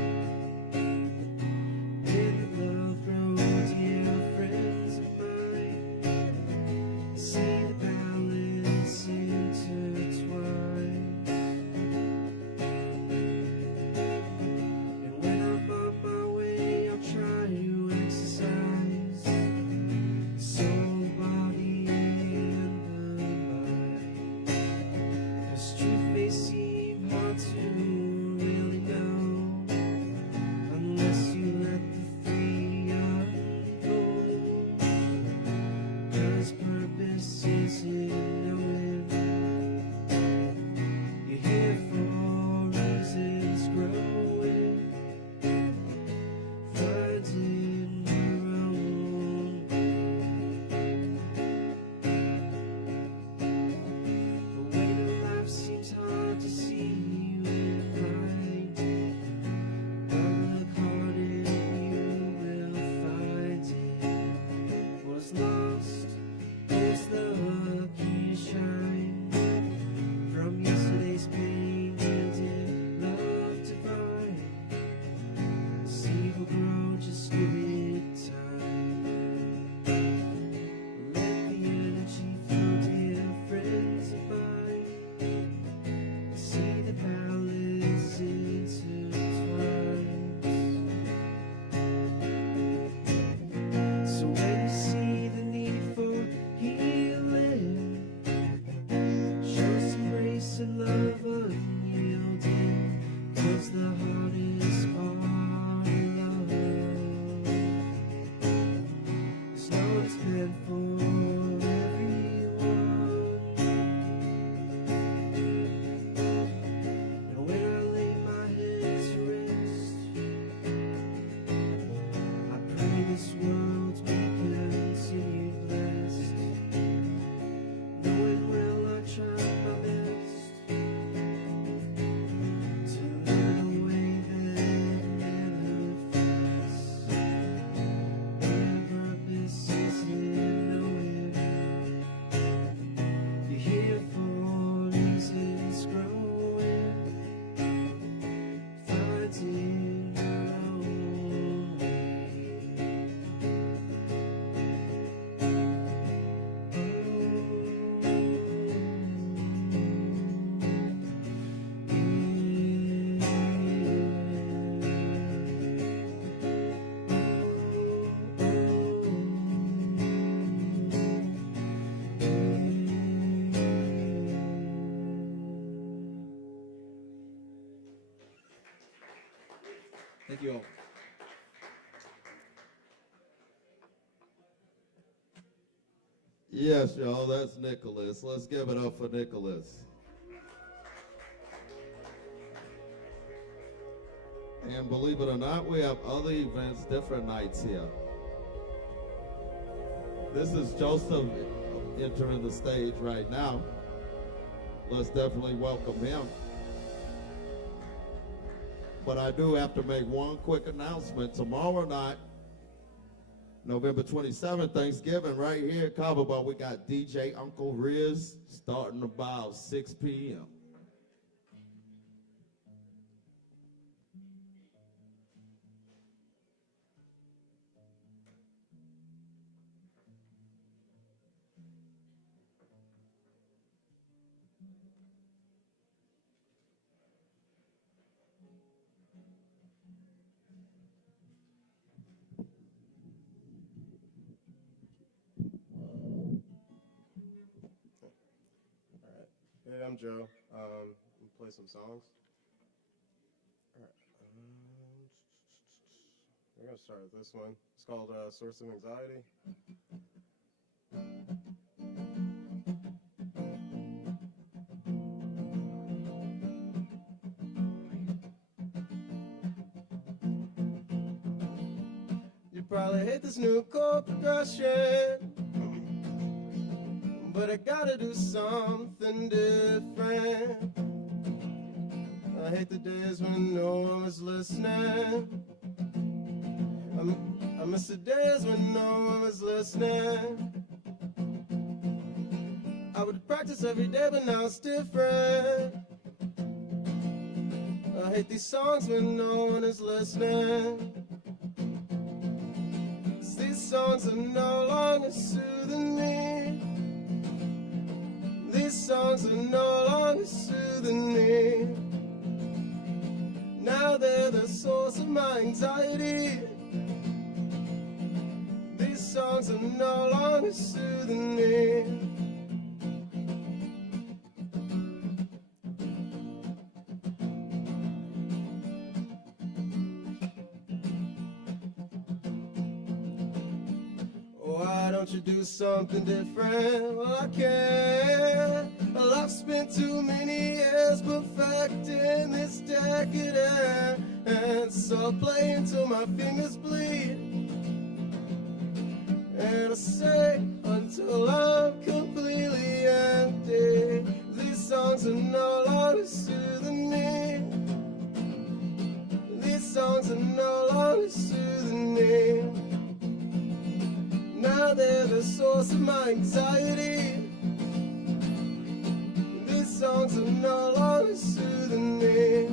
When the love grows, dear friends of mine, see the balance intertwine. And when I'm on my way, I'll try to exercise soul, body, and the mind. 'Cause truth may seem hard to really know unless you let the three unfold. 'Cause purpose is in knowing you're here for reasons growing, finding your own way. The weight of life seems hard to see when blinded, but look hard and you will find it. What's lost holds the key to Thank you all. Yes, y'all, that's Nicholas. Let's give it up for Nicholas. And believe it or not, we have other events, different nights here. This is Joseph entering the stage right now. Let's definitely welcome him. But I do have to make one quick announcement. Tomorrow night, November 27th, Thanksgiving, right here at Kava, but we got DJ Uncle Riz starting about 6 p.m. Hey, I'm Joe. I'm gonna play some songs. All right. We're gonna start with this one. It's called "Source of Anxiety." You probably hate this new chord progression, but I gotta do something different. I hate the days when no one was listening. I miss the days when no one was listening. I would practice every day, but now it's different. I hate these songs when no one is listening. 'Cause these songs are no longer soothing me. These songs are no longer soothing me. Now they're the source of my anxiety. These songs are no longer soothing me. Why don't you do something different? Well, I can't. Well, I've spent too many years perfecting this decadence, so I'll play until my fingers bleed. And I say until I'm completely empty. These songs are no longer soothing me. These songs are no longer soothing me. Now they're the source of my anxiety. These songs are no longer soothing me.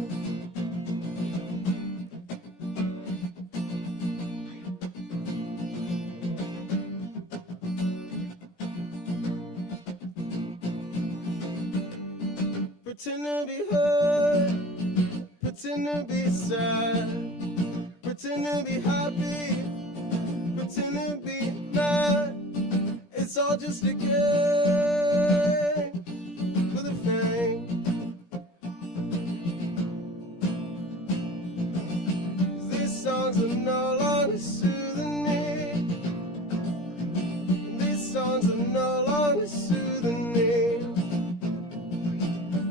Pretend to be hurt, pretend to be sad, pretend to be happy, pretend to be mad. It's all just a game for the fame. 'Cause these songs are no longer soothing me. These songs are no longer soothing me.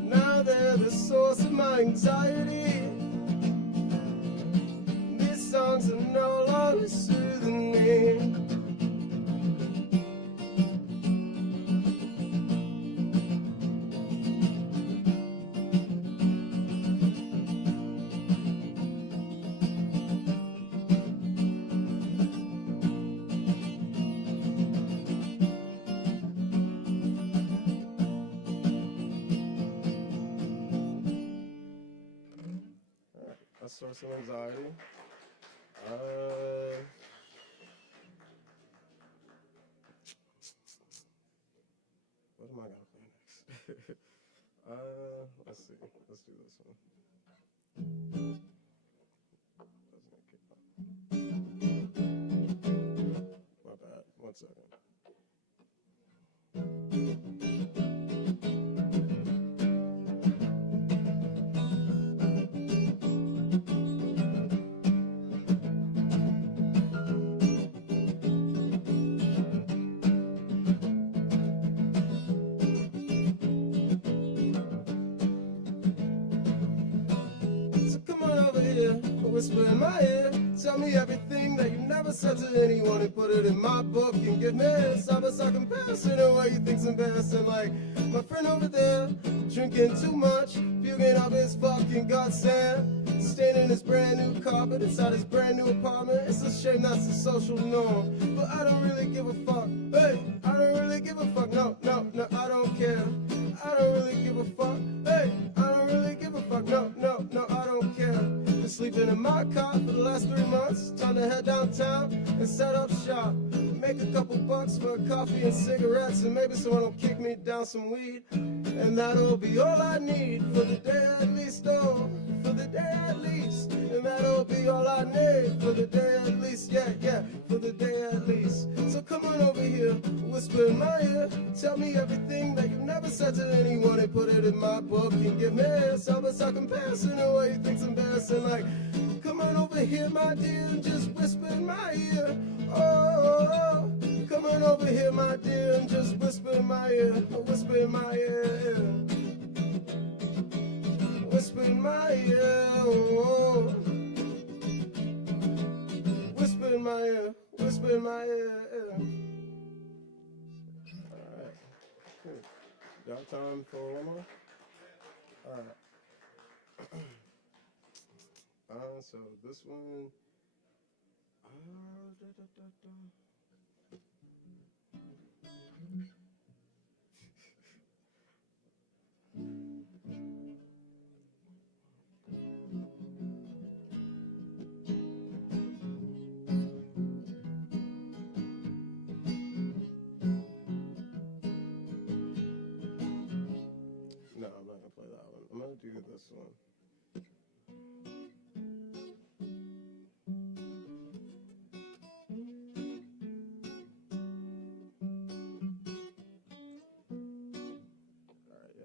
Now they're the source of my anxiety. These songs are no longer soothing me. A source of anxiety. What am I gonna play next? Let's see. Let's do this one. Doesn't it kick off? My bad. 1 second. whisper in my ear. Tell me everything that you never said to anyone and put it in my book and give me a side-by-side comparison of what you think's embarrassing. Like my friend over there, drinking too much, puking up his fucking guts and staining his brand new carpet inside his brand new apartment. It's a shame that's the social norm, but I don't really give a fuck. Hey, I don't really give a fuck. No, no, no, I don't care. I don't really give a fuck. Hey, I don't really give a fuck. No, no, no, I don't care. Been sleeping in my car for the last 3 months. Time to head downtown and set up shop. Make a couple bucks for coffee and cigarettes, and maybe someone will kick me down some weed. And that'll be all I need for the day at least, oh, for the day at least. And that'll be all I need for the day at least, yeah, yeah, for the day at least. So come on over here, whisper in my ear. Tell me everything that you never said to anyone and put it in my book and give me a side-by-side comparison of what you think's embarrassing. Like, come on over here, my dear, and just whisper in my ear. Oh, come on over here, my dear, and just whisper in my ear. Whisper in my ear. Whisper in my ear. Oh. Whisper in my ear. Whisper in my ear. All right. Good. Got time for one more? All right. So this one. No, I'm not gonna play that one. I'm gonna do this one.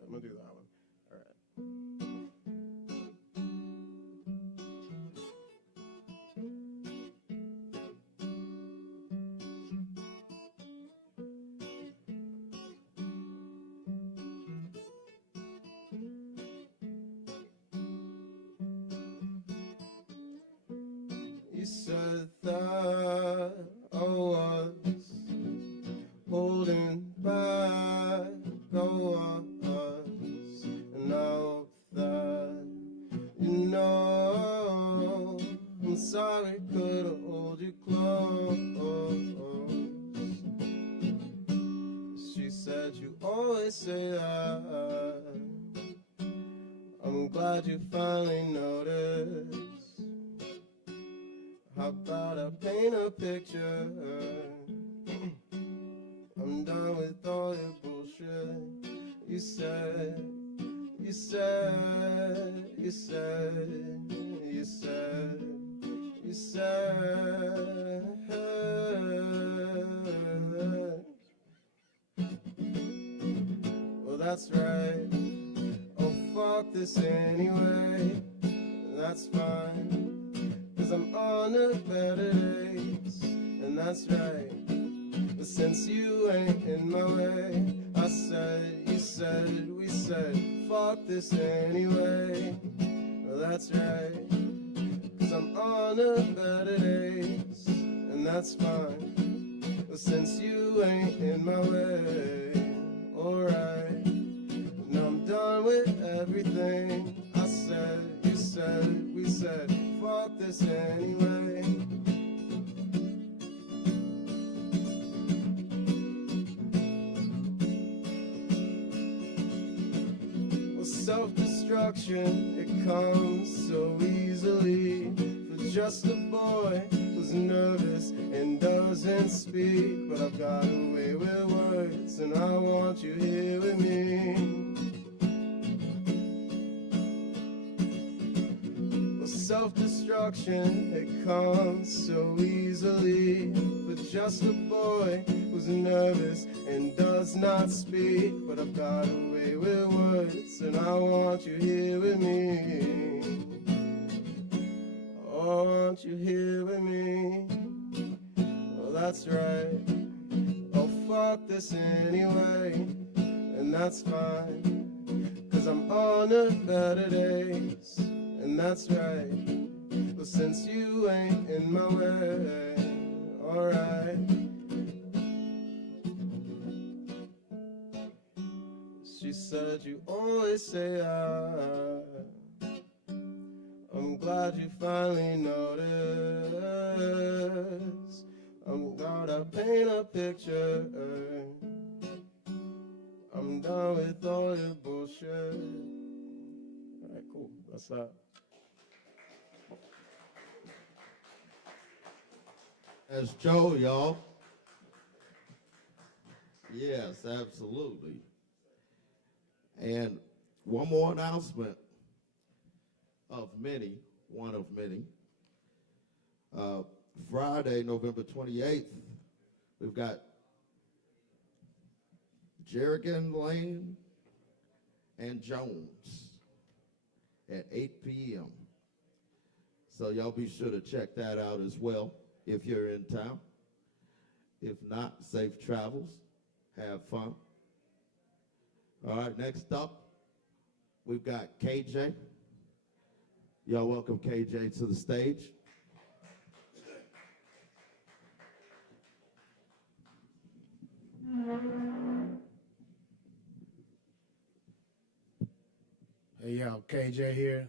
I'm gonna do that one. All right. You said that I was holding back, I was, and I hope that you know I'm sorry, could've hold you close. She said you always say that. I'm glad you finally noticed. How about I paint a picture? I'm done with all your bullshit. You said, you said, you said, you said, you said. Well, that's right. Oh, fuck this anyway. That's fine. 'Cause I'm on a better days, and that's right. But since you ain't in my way, I said, you said, we said, fuck this anyway. Well, that's right. 'Cause I'm on a better days, and that's fine. But since you ain't in my way, alright. Now I'm done with everything. I said, you said, we said, fuck this anyway. Well, self-destruction, it comes so easily for just a boy who's nervous and doesn't speak. But I've got a way with words, and I want you here with me. Self-destruction, it comes so easily for just a boy who's nervous and does not speak. But I've got a way with words, and I want you here with me. Oh, I want you here with me. Well, that's right. Oh, fuck this anyway, and that's fine. 'Cause I'm on a better days, and that's right. but since you ain't in my way, alright. She said you always say I'm glad you finally noticed. I'm gonna paint a picture. I'm done with all your bullshit. All right, cool. That's that. That's Joe, y'all. Yes, absolutely. And one more announcement of many, one of many. Friday, November 28th, we've got Jerrigan Lane and Jones at 8 p.m. So y'all be sure to check that out as well if you're in town. If not, safe travels. Have fun. All right, next up, we've got KJ. Y'all welcome KJ to the stage. Hey, yo, KJ here.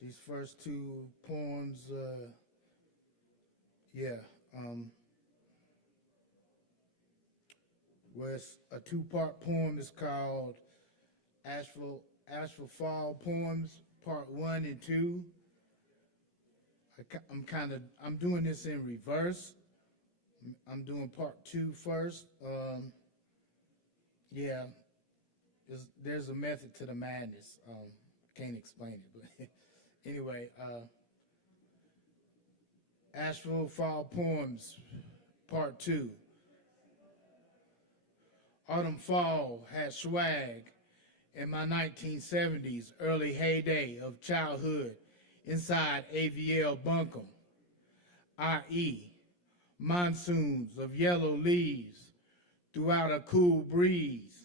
These first two poems, was a two-part poem. It's called Asheville Fall Poems, Part 1 and 2. I'm doing this in reverse. I'm doing part 2 first. There's a method to the madness. Can't explain it, but anyway, Asheville Fall Poems, Part 2. Autumn Fall had swag in my 1970s, early heyday of childhood inside AVL Bunkum, i.e., monsoons of yellow leaves throughout a cool breeze,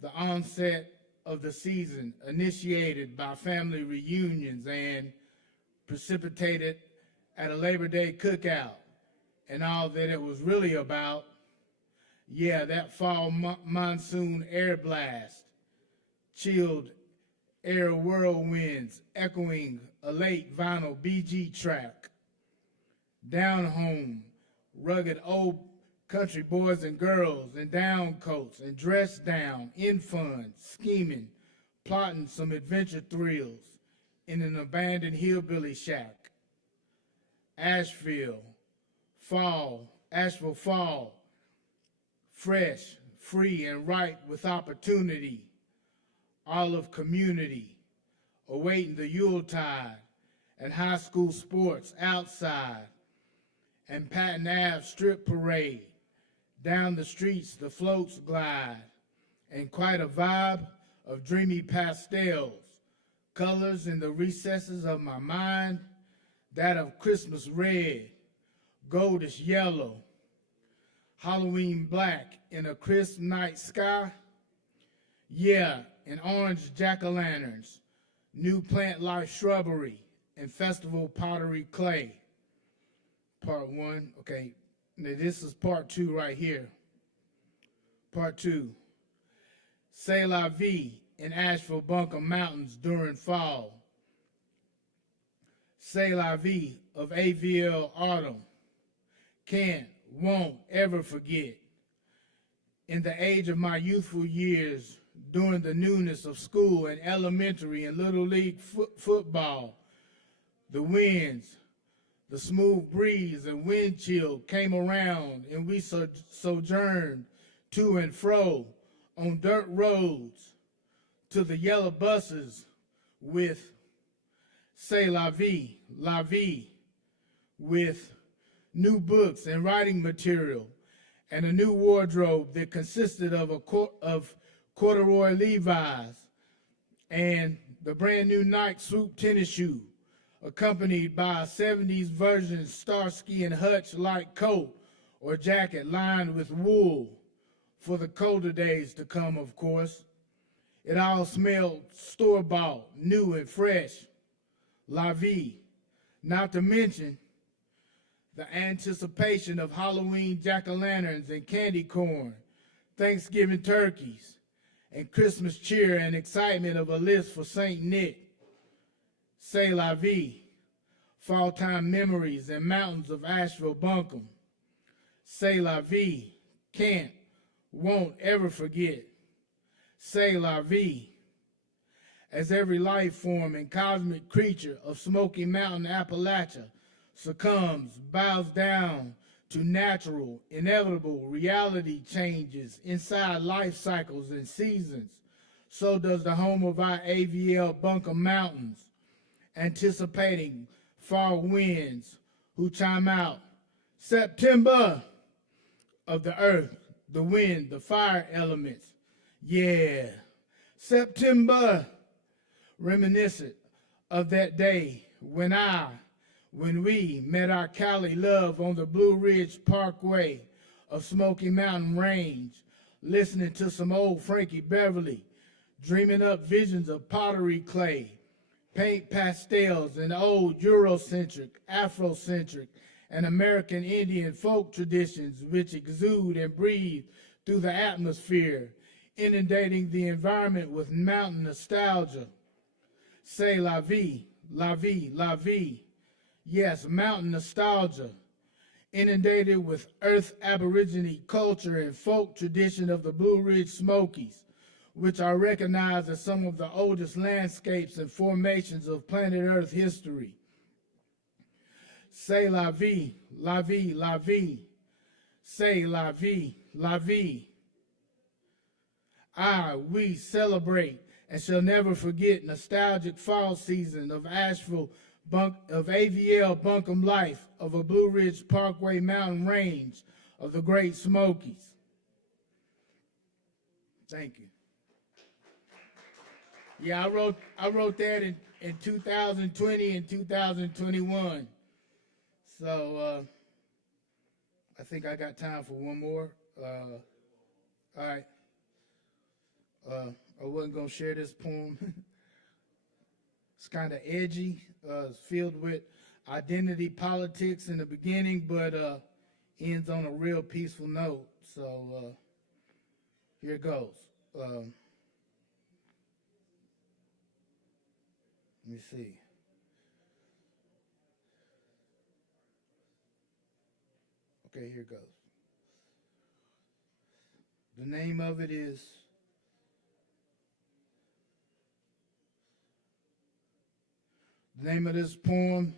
the onset of the season initiated by family reunions and precipitated at a Labor Day cookout, and all that it was really about, that fall monsoon air blast, chilled air whirlwinds echoing a late vinyl BG track, down home, rugged old country boys and girls in down coats and dressed down, in fun, scheming, plotting some adventure thrills in an abandoned hillbilly shack. Asheville Fall, fresh, free, and ripe with opportunity, all of community, awaiting the Yuletide and high school sports outside, and Patton Ave strip parade. Down the streets the floats glide, and quite a vibe of dreamy pastels, colors in the recesses of my mind, that of Christmas red, goldish yellow, Halloween black in a crisp night sky, and orange jack-o'-lanterns, new plant life shrubbery, and festival pottery clay. Part 1, okay, now this is part 2 right here. Part 2, C'est la vie in Asheville Bunkum Mountains during fall. C'est la vie of AVL autumn. Can't, won't ever forget. In the age of my youthful years, during the newness of school and elementary and little league football, the winds, the smooth breeze and wind chill came around, and we sojourned to and fro on dirt roads to the yellow buses with C'est la vie, with new books and writing material and a new wardrobe that consisted of corduroy Levi's and the brand new Nike Swoop tennis shoe, accompanied by a 70s version Starsky and Hutch-like coat or jacket lined with wool for the colder days to come, of course. It all smelled store-bought, new and fresh. La vie. Not to mention the anticipation of Halloween jack-o'-lanterns and candy corn, Thanksgiving turkeys, and Christmas cheer and excitement of a list for St. Nick. C'est la vie. Fall-time memories and mountains of Asheville Bunkum. C'est la vie. Can't, won't ever forget. C'est la vie. As every life form and cosmic creature of Smoky Mountain, Appalachia succumbs, bows down to natural, inevitable reality changes inside life cycles and seasons, so does the home of our AVL Bunkum Mountains, anticipating fall winds who chime out, September, of the earth, the wind, the fire elements. Yeah, September, reminiscent of that day when we met our Cali love on the Blue Ridge Parkway of Smoky Mountain Range, listening to some old Frankie Beverly, dreaming up visions of pottery clay, paint pastels, and old Eurocentric, Afrocentric, and American Indian folk traditions which exude and breathe through the atmosphere, inundating the environment with mountain nostalgia. C'est la vie, la vie, la vie. Yes, mountain nostalgia, inundated with earth aborigine culture and folk tradition of the Blue Ridge Smokies, which are recognized as some of the oldest landscapes and formations of planet Earth history. C'est la vie, la vie, la vie. C'est la vie, la vie. We celebrate and shall never forget nostalgic fall season of Asheville, of AVL Bunkum life of a Blue Ridge Parkway mountain range of the Great Smokies. Thank you. Yeah, I wrote that in 2020 and 2021. So I think I got time for one more. All right. I wasn't gonna share this poem. It's kind of edgy. It's filled with identity politics in the beginning, but ends on a real peaceful note. So here it goes. Let me see. Okay, here it goes. The name of it is the name of this poem,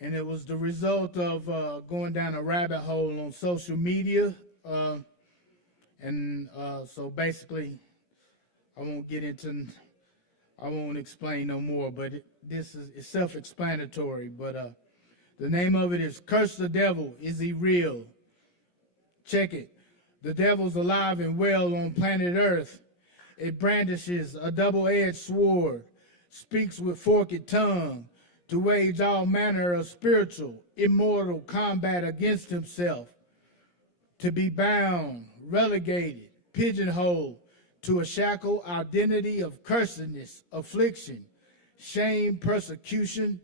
and it was the result of going down a rabbit hole on social media. So basically, I won't explain no more, but it's self-explanatory. But the name of it is Curse the Devil, Is He Real? Check it. The devil's alive and well on planet Earth. It brandishes a double-edged sword, speaks with forked tongue, to wage all manner of spiritual, immortal combat against himself, to be bound, relegated, pigeonholed to a shackle identity of cursedness, affliction, shame, persecution.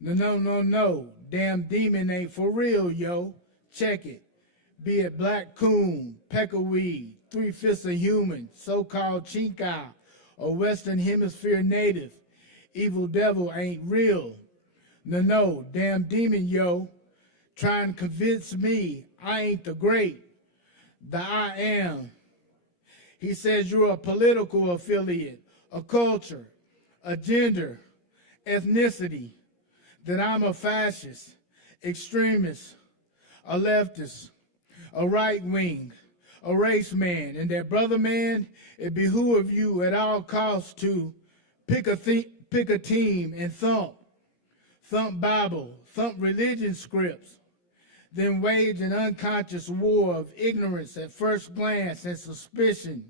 No, damn demon ain't for real, yo. Check it. Be it black coon, peckerweed, 3/5 of human, so-called chinka, or Western Hemisphere native, evil devil ain't real. No, damn demon, yo. Try and convince me I ain't the great, the I am. He says you're a political affiliate, a culture, a gender, ethnicity, that I'm a fascist, extremist, a leftist, a right wing, a race man, and that brother man, it behoove you at all costs to pick a team and thump Bible, thump religion scripts, then wage an unconscious war of ignorance at first glance and suspicion.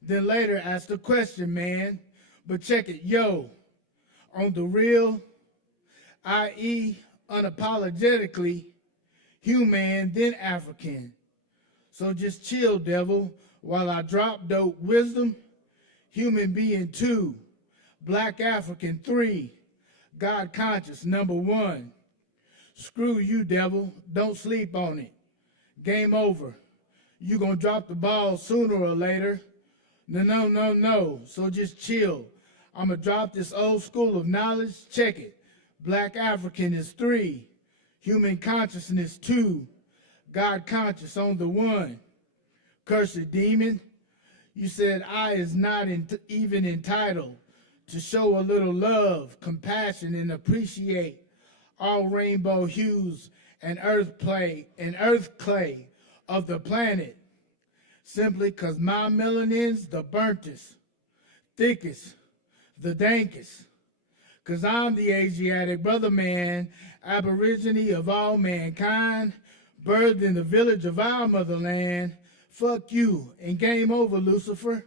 Then later ask the question, man, but check it, yo, on the real, i.e. unapologetically human, then African. So just chill, devil, while I drop dope wisdom, human being 2, black African 3, God conscious number 1. Screw you, devil, don't sleep on it. Game over. You gonna drop the ball sooner or later. No, so just chill. I'ma drop this old school of knowledge, check it. Black African is 3, human consciousness 2, God conscious on the 1. Cursed demon, you said I is not even entitled to show a little love, compassion, and appreciate all rainbow hues and earth clay of the planet, simply 'cause my melanin's the burntest, thickest, the dankest. 'Cause I'm the Asiatic brother man, aborigine of all mankind, birthed in the village of our motherland. Fuck you and game over, Lucifer.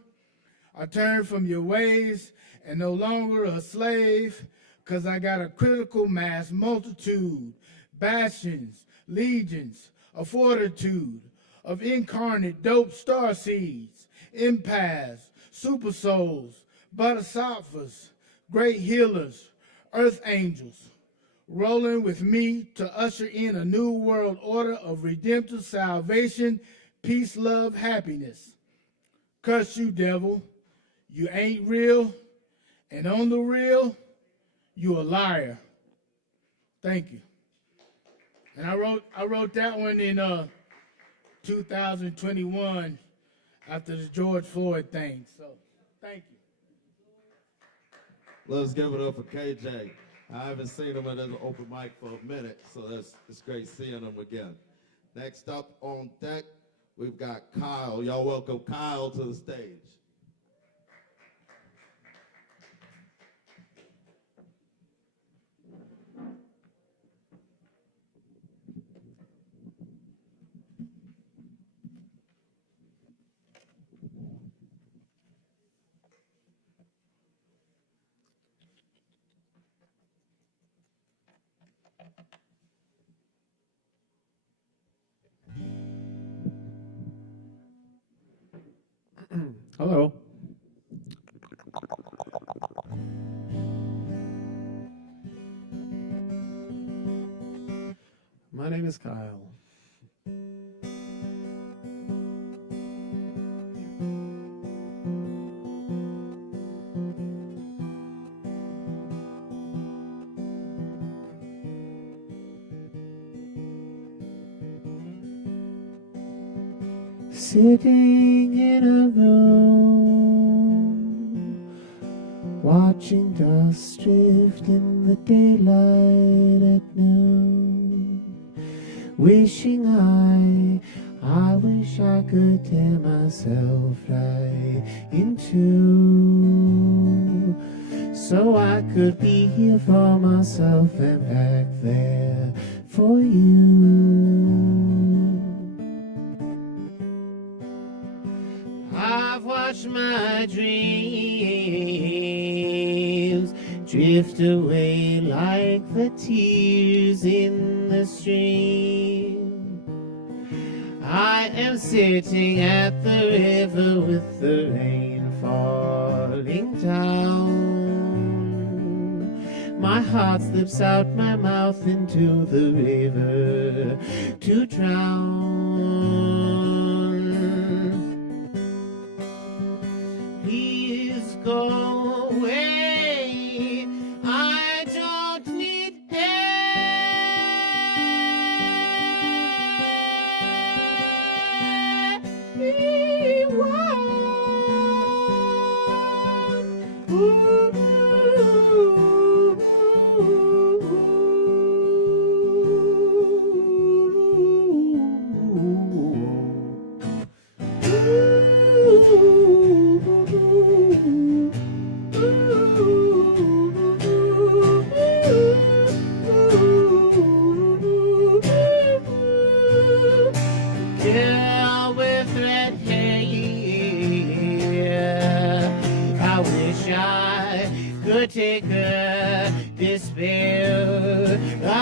I turn from your ways and no longer a slave, 'cause I got a critical mass multitude, bastions, legions, a fortitude of incarnate dope star seeds, empaths, super souls, bodhisattvas, great healers, earth angels, rolling with me to usher in a new world order of redemptive salvation, peace, love, happiness. Curse you, devil. You ain't real, and on the real, you a liar. Thank you. And I wrote that one in 2021 after the George Floyd thing. So thank you. Let's give it up for KJ. I haven't seen him at an open mic for a minute, so it's great seeing him again. Next up on deck, we've got Kyle. Y'all welcome Kyle to the stage. Hello. My name is Kyle. Sitting in a room, watching dust drift in the daylight at noon, wishing I wish I could tear myself right in two, so I could be here for myself and back there for you. I've watched my dreams drift away like the tears in the stream. I am sitting at the river with the rain falling down. My heart slips out my mouth into the river to drown. Please go away, I don't need anyone.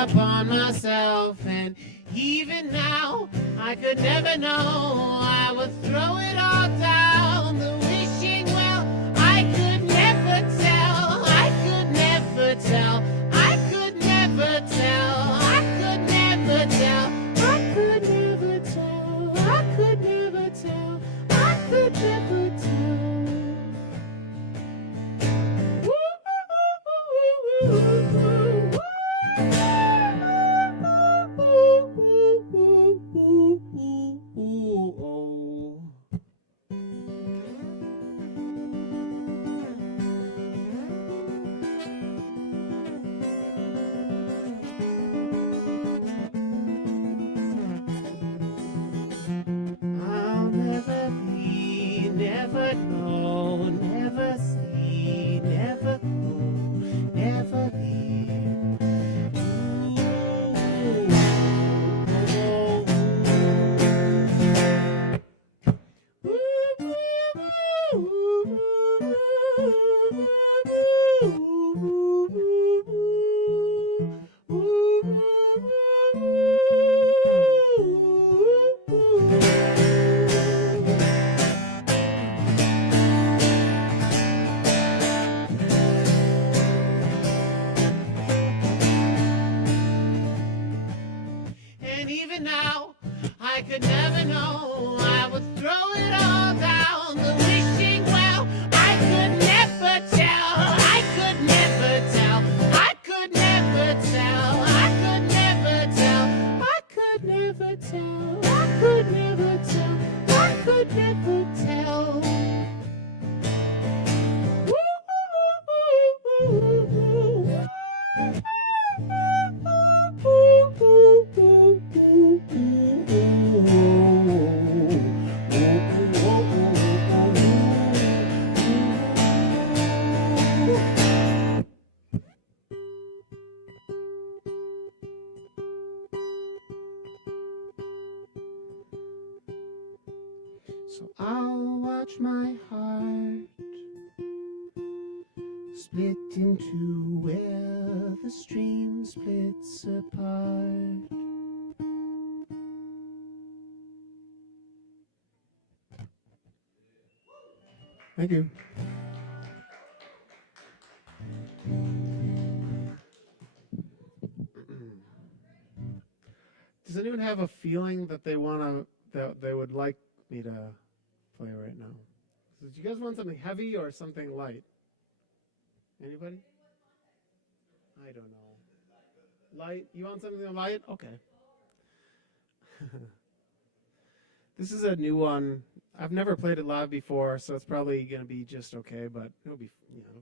up on myself, and even now I could never know. I would throw it all down the wishing well. I could never tell. I could never tell. I could never tell. I could never tell. I could never tell. I could never tell. I could never tell. I'll never be, never know, never see, never go, never leave. And even now, I could never know. I would throw it all down the wishing well. I could never tell. I could never tell. I could never tell. I could never tell. I could never tell. I could never tell. I could never tell. So I'll watch my heart split into where the stream splits apart. Thank you. Does anyone have a feeling that they would like me to play right now? So do you guys want something heavy or something light? Anybody? I don't know. Light? You want something light? Okay. This is a new one. I've never played it live before, so it's probably going to be just okay, but it'll be, it'll be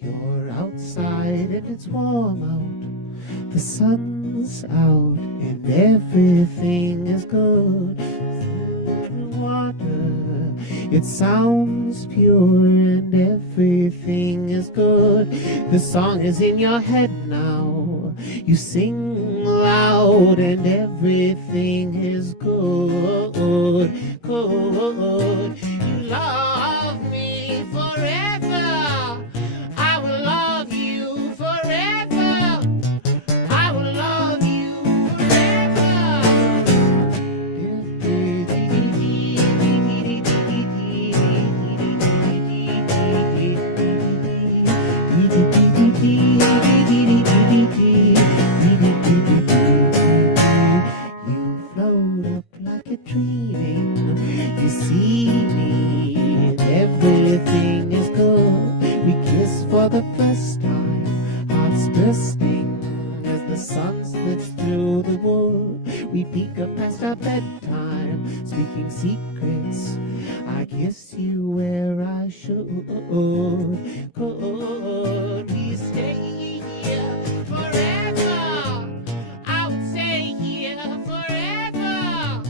You're outside and it's warm out. The sun's out and everything is good. Water, it sounds pure and everything is good. The song is in your head now. You sing loud and everything is good. Good. You love me forever. I will love you forever. I will love you You float up like a dreaming. You see me could we stay here forever? I would stay here forever,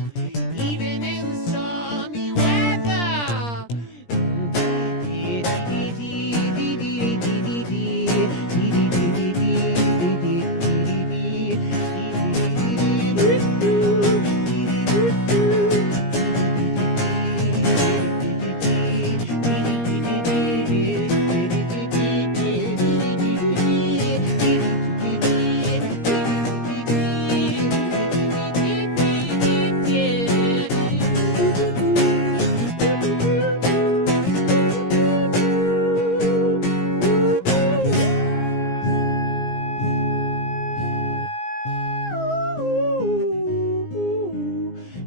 even in the stormy weather.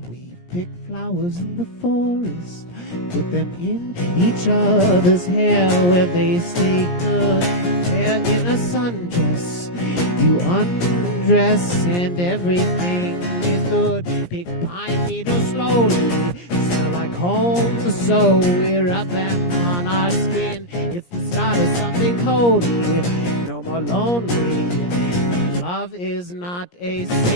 We pick flowers in the forest, put them in each other's hair where they stay good. They're in a sundress, you undress, and everything is good. Pick pine needles slowly, smell like home, so we're up and on our skin. It's the start of something holy, no more lonely. Love is not a sin.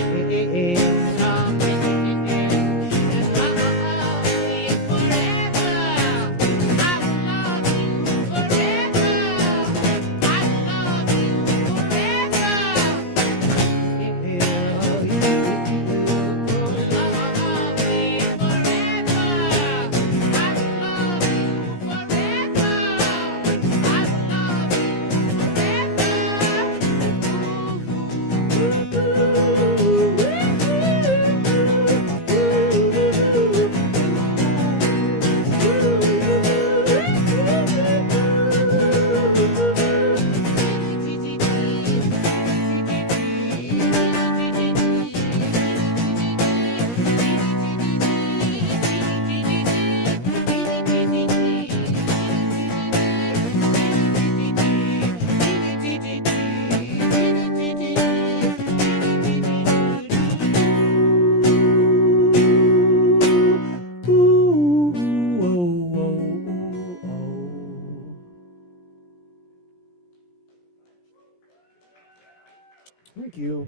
Thank you.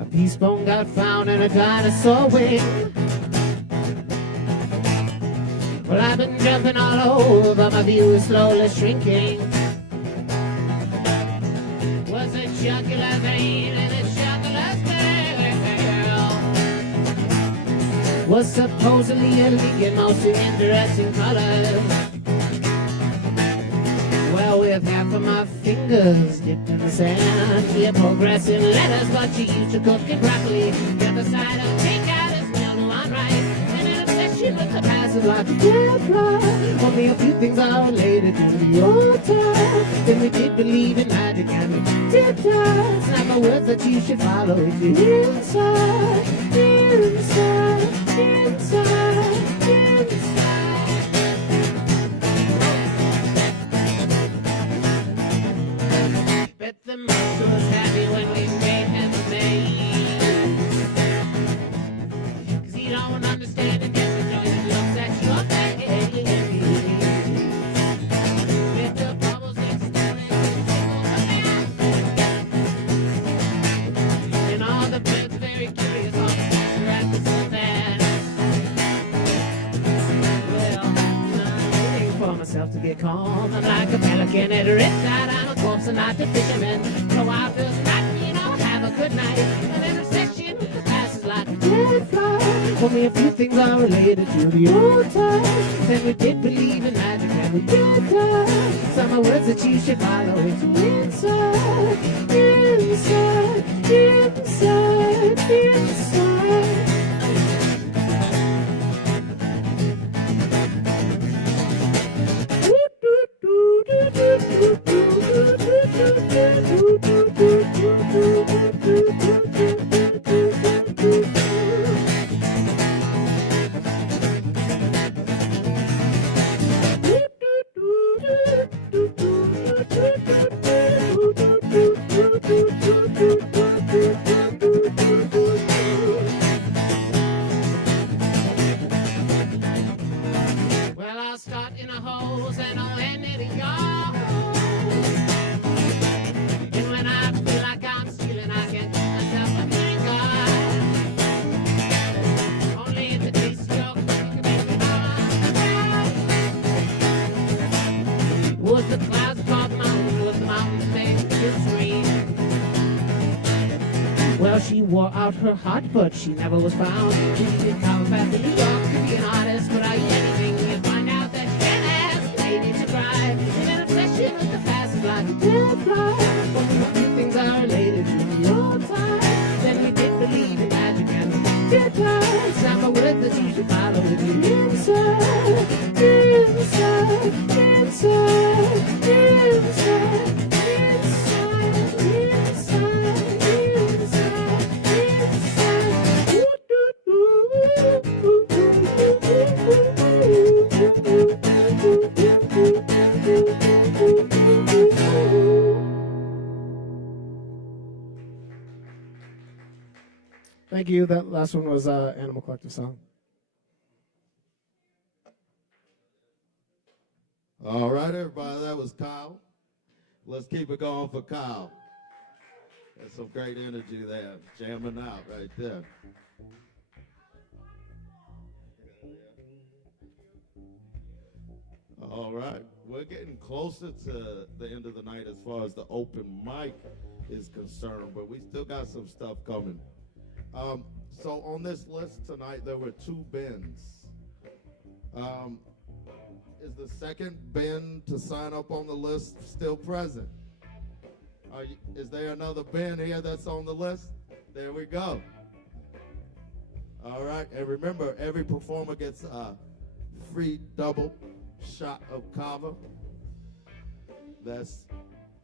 A peace bone got found in a dinosaur wing. Well, I've been jumping all over, my view is slowly shrinking. Was a jugular vein in a jugular scale. Was supposedly a leaking, most interesting colors. Well, with half of my fingers dipped in the sand, you're progressing letters, but you used to cook it broccoli. The other side of takeout is mildew on rice, and an obsession with the passive like a dead fly. Only a few things are related to the old time. Then we did believe in magic and we did die. Snap the words that you should follow if you're inside, inside, inside, inside. Bet the mouse was happy when we made him a man. 'Cause he don't understand and gets the joy that looks at your face. With the bubbles next to it, and all the birds are very curious, all the cats are at the savannah. Well, I'm waiting for myself to get calm. I'm like a pelican at a red tide. I'm a corpse and not the fisherman. So I feel right, you know, have a good night. And then obsession with the past is like a dead fly. Only a few things are related to the old times. Then we did believe in magic and we did die. Some are words that you should follow. It's inside, inside, inside, inside. Do Well, I'll start in a hose and I'll end in a yard. And when I feel like I'm stealing, I can get myself a finger. Only if it tastes your cookie can make me hard. Was the clouds called mountains? Was the mountains made to scream? Well, she wore out her heart, but she never was found. She did come back to New York to be an artist, but I eat anything and find out that she can't ask a lady to cry. An obsession with the past is like a dead fly. But few things are related to your time. Then we did believe in magic and did lies. Some are words that you should follow with you inside, inside, inside, inside, Thank you. That last one was Animal Collective song. All right, everybody, that was Kyle. Let's keep it going for Kyle. There's some great energy there, jamming out right there. All right, we're getting closer to the end of the night as far as the open mic is concerned, but we still got some stuff coming. So on this list tonight, there were 2 bins. Is the second bin to sign up on the list still present? Is there another bin here that's on the list? There we go. All right, and remember, every performer gets a free double shot of Kava. That's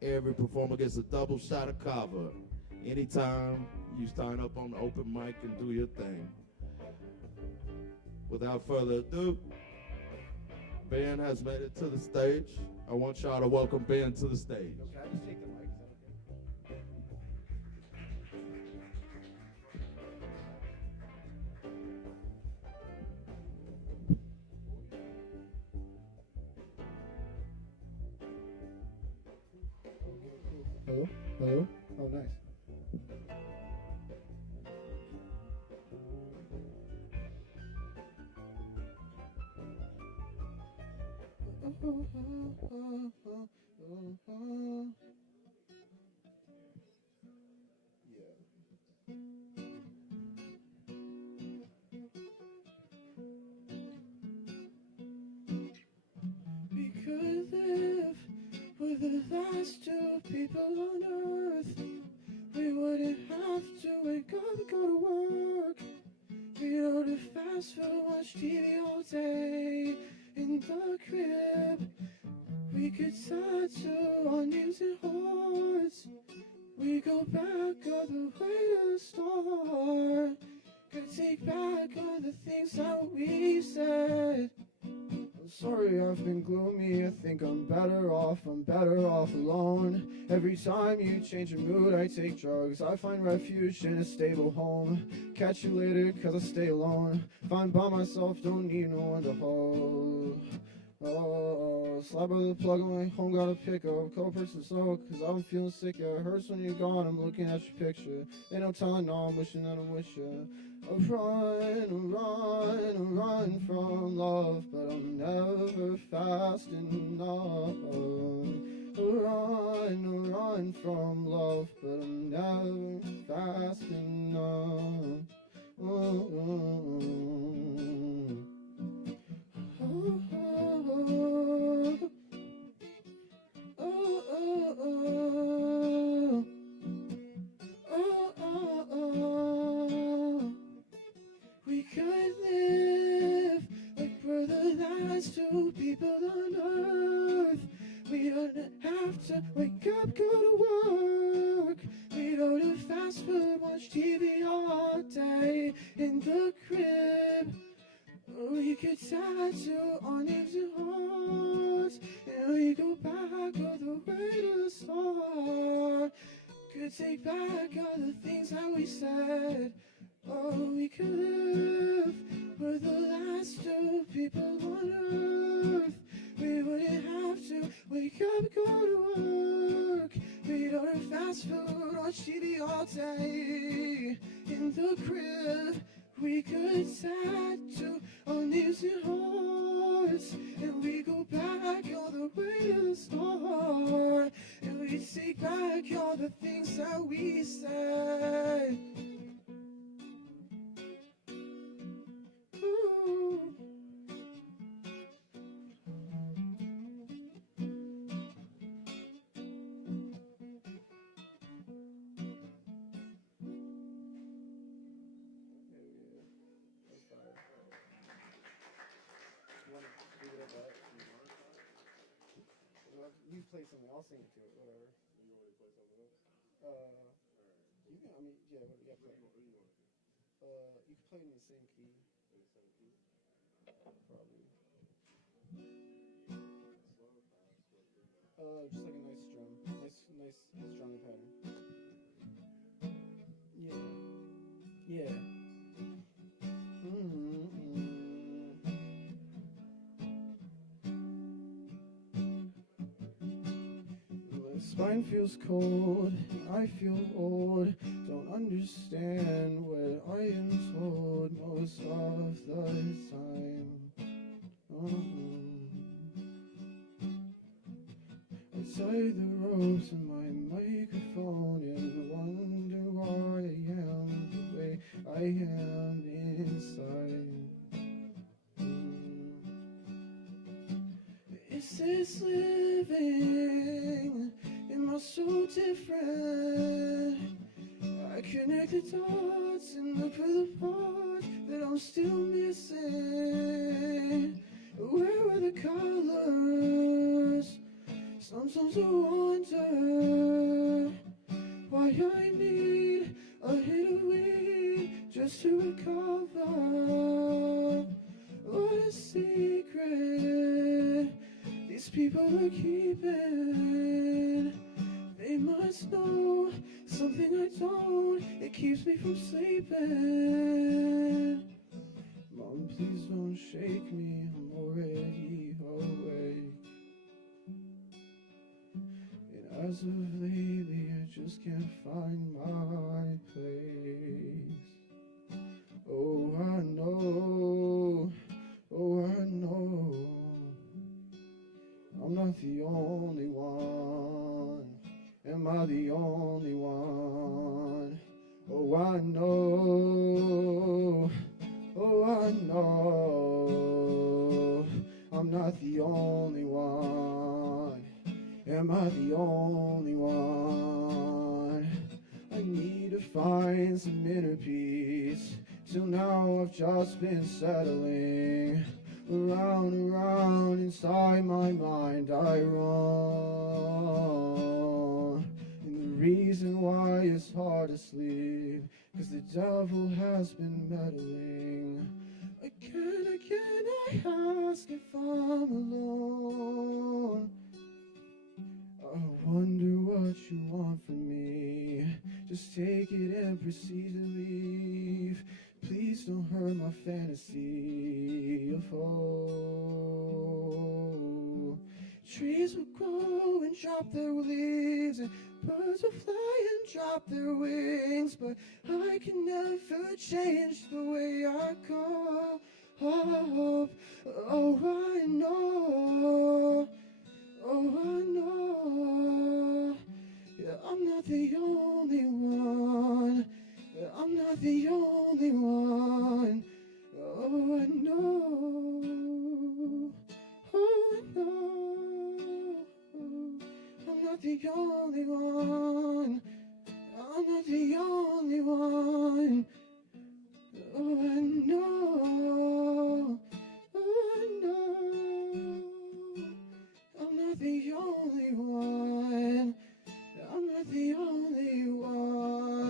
every performer gets a double shot of Kava. Anytime you sign up on the open mic and do your thing. Without further ado, Ben has made it to the stage. I want y'all to welcome Ben to the stage. Can I just take the mic? Hello? Hello? Oh, nice. We could live with the last 2 people on earth. We wouldn't have to wake up and go to work. We don't have fast food, watch TV all day in the crib. We could tattoo our names and hearts. We go back all the way to the start. Could take back all the things that we said. I'm sorry I've been gloomy, I think I'm better off alone. Every time you change your mood, I take drugs. I find refuge in a stable home. Catch you later, cause I stay alone. Fine by myself, don't need no one to hold. Oh, slap of the plug on my home, gotta pick up. Call person so, cause I'm feeling sick, yeah. It hurts when you're gone, I'm looking at your picture. Ain't no telling, no, I'm wishing that I wish you. I run from love, but I'm never fast enough. I run from love, but I'm never fast enough. We could live like we're the last 2 people on earth. We don't have to wake up, go to work. We don't have fast food, watch TV all day in the crib. We could tattoo our names and hearts, and we go back all the way to the start. Could take back all the things that we said. Oh, we could live. We're the last two people on earth. We wouldn't have to wake up and go to work. We'd order fast food, watch TV all day. In the crib, we could tattoo our names in hearts. And we go back all the way to the start. And we take back all the things that we said. Ooh. You play something, I'll sing it to it, whatever. You want me to play something else? You can, I mean, yeah, play. You can play it in the same key. Probably. Just like a nice strum. Nice strumming pattern. Yeah. My spine feels cold, I feel old. Don't understand what I am told most of the time. I tie the ropes in my microphone and wonder why I am the way I am inside. Is this living? Am I so different? I connect the dots and look for the part that I'm still missing. Where were the colors? Sometimes I wonder why I need a hit of weed just to recover. What a secret these people are keeping. They must know something I don't. It keeps me from sleeping. Mom, please don't shake me. I'm already awake. And as of lately, I just can't find my place. Oh, I know. Oh, I know. I'm not the only one. Am I the only one? Oh, I know. Oh, I know. I'm not the only one. Am I the only one? I need to find some inner peace. Till now I've just been settling. Around inside my mind I run. And the reason why it's hard to sleep, 'cause the devil has been meddling. Again, I ask if I'm alone. I wonder what you want from me. Just take it and proceed to leave. Please don't hurt my fantasy of hope. Trees will grow and drop their leaves, and birds will fly and drop their wings, but I can never change the way I go. Oh, I know. Oh, I know. Yeah, I'm not the only one. I'm not the only one. Oh, I know. Oh, I know. I'm not the only one. I'm not the only one. Oh, I know. Oh, I know. I'm not the only one. I'm not the only one.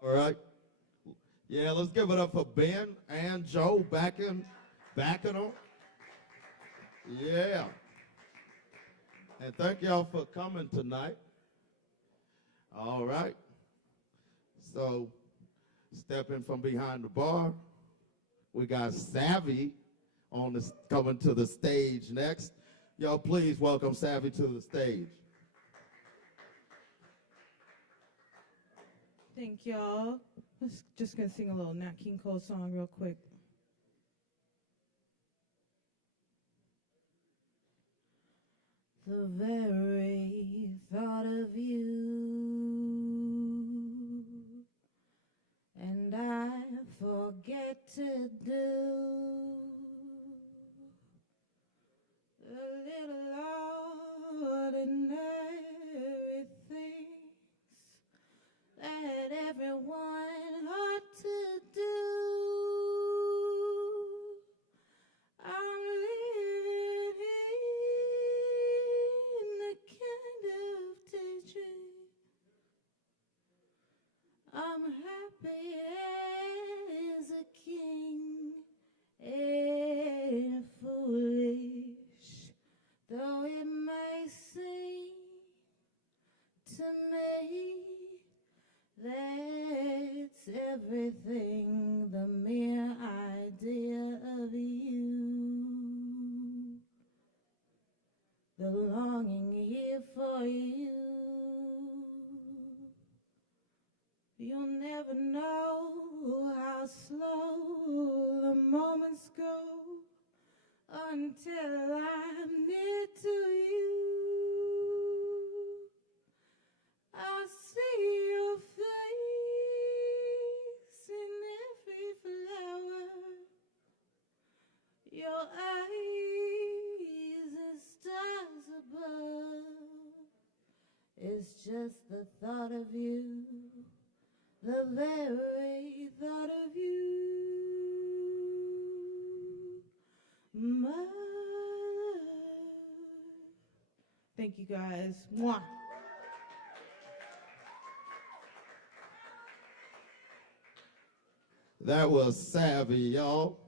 All right. Yeah, let's give it up for Ben and Joe backing on. Yeah. And thank y'all for coming tonight. All right. So, stepping from behind the bar, we got Savvy coming to the stage next. Y'all, please welcome Savvy to the stage. Thank y'all. Just gonna sing a little Nat King Cole song real quick. The very thought of you, and I forget to do the little ordinary things that everyone ought to do. I'm living in a kind of daydream. I'm happy as a king and foolish, though it may seem to me that's everything, the mere idea of you, the longing here for you. You'll never know how slow the moments go until I'm near to you. I see your face in every flower, your eyes as stars above. It's just the thought of you, the very thought of you, my love. Thank you guys. Mwah. That was Savvy, y'all.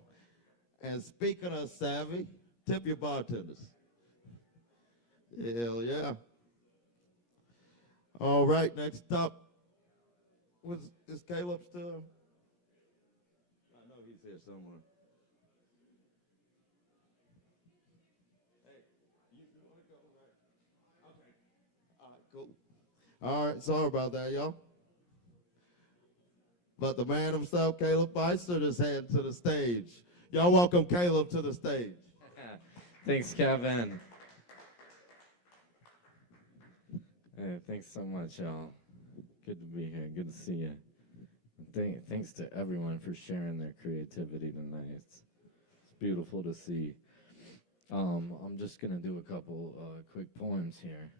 And speaking of Savvy, tip your bartenders. Hell yeah. All right, next up. Is Caleb still? I know he's here somewhere. Hey, you want to go, right? Okay. All right, cool. All right, sorry about that, y'all. But the man himself, Caleb Beister, is heading to the stage. Y'all welcome Caleb to the stage. Thanks, Kevin. Hey, thanks so much, y'all. Good to be here. Good to see you. Thanks to everyone for sharing their creativity tonight. It's beautiful to see. I'm just gonna do a couple quick poems here.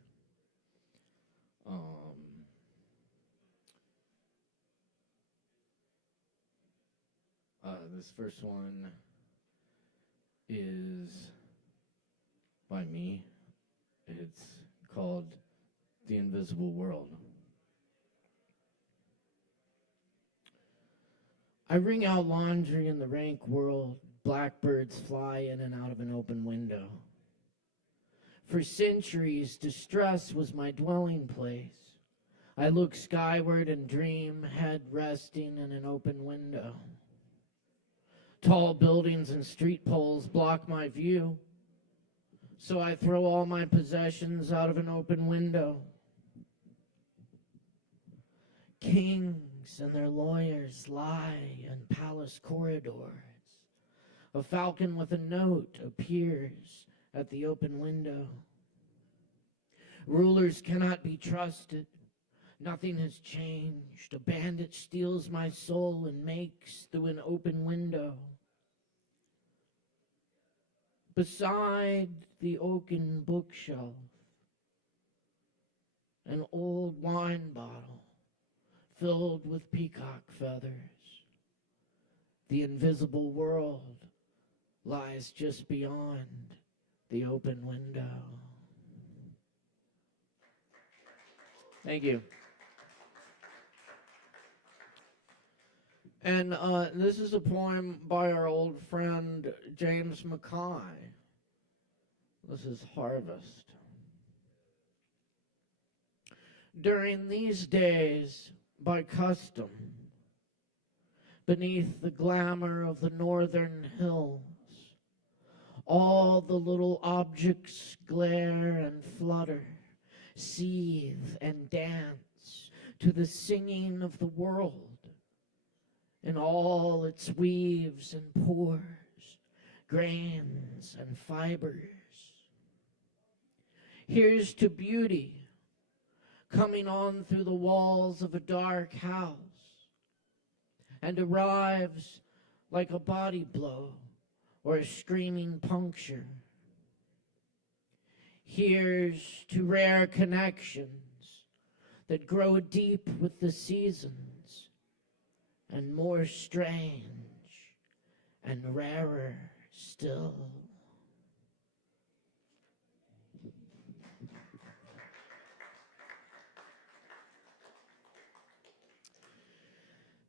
This first one is by me. It's called The Invisible World. I wring out laundry in the rank world. Blackbirds fly in and out of an open window. For centuries, distress was my dwelling place. I look skyward and dream, head resting in an open window. Tall buildings and street poles block my view, so I throw all my possessions out of an open window. Kings and their lawyers lie in palace corridors. A falcon with a note appears at the open window. Rulers cannot be trusted. Nothing has changed. A bandit steals my soul and makes through an open window. Beside the oaken bookshelf, an old wine bottle filled with peacock feathers. The invisible world lies just beyond the open window. Thank you. And this is a poem by our old friend James Mackay. This is Harvest. During these days, by custom, beneath the glamour of the northern hills, all the little objects glare and flutter, seethe and dance to the singing of the world in all its weaves and pores, grains and fibers. Here's to beauty coming on through the walls of a dark house and arrives like a body blow or a screaming puncture. Here's to rare connections that grow deep with the seasons and more strange and rarer still.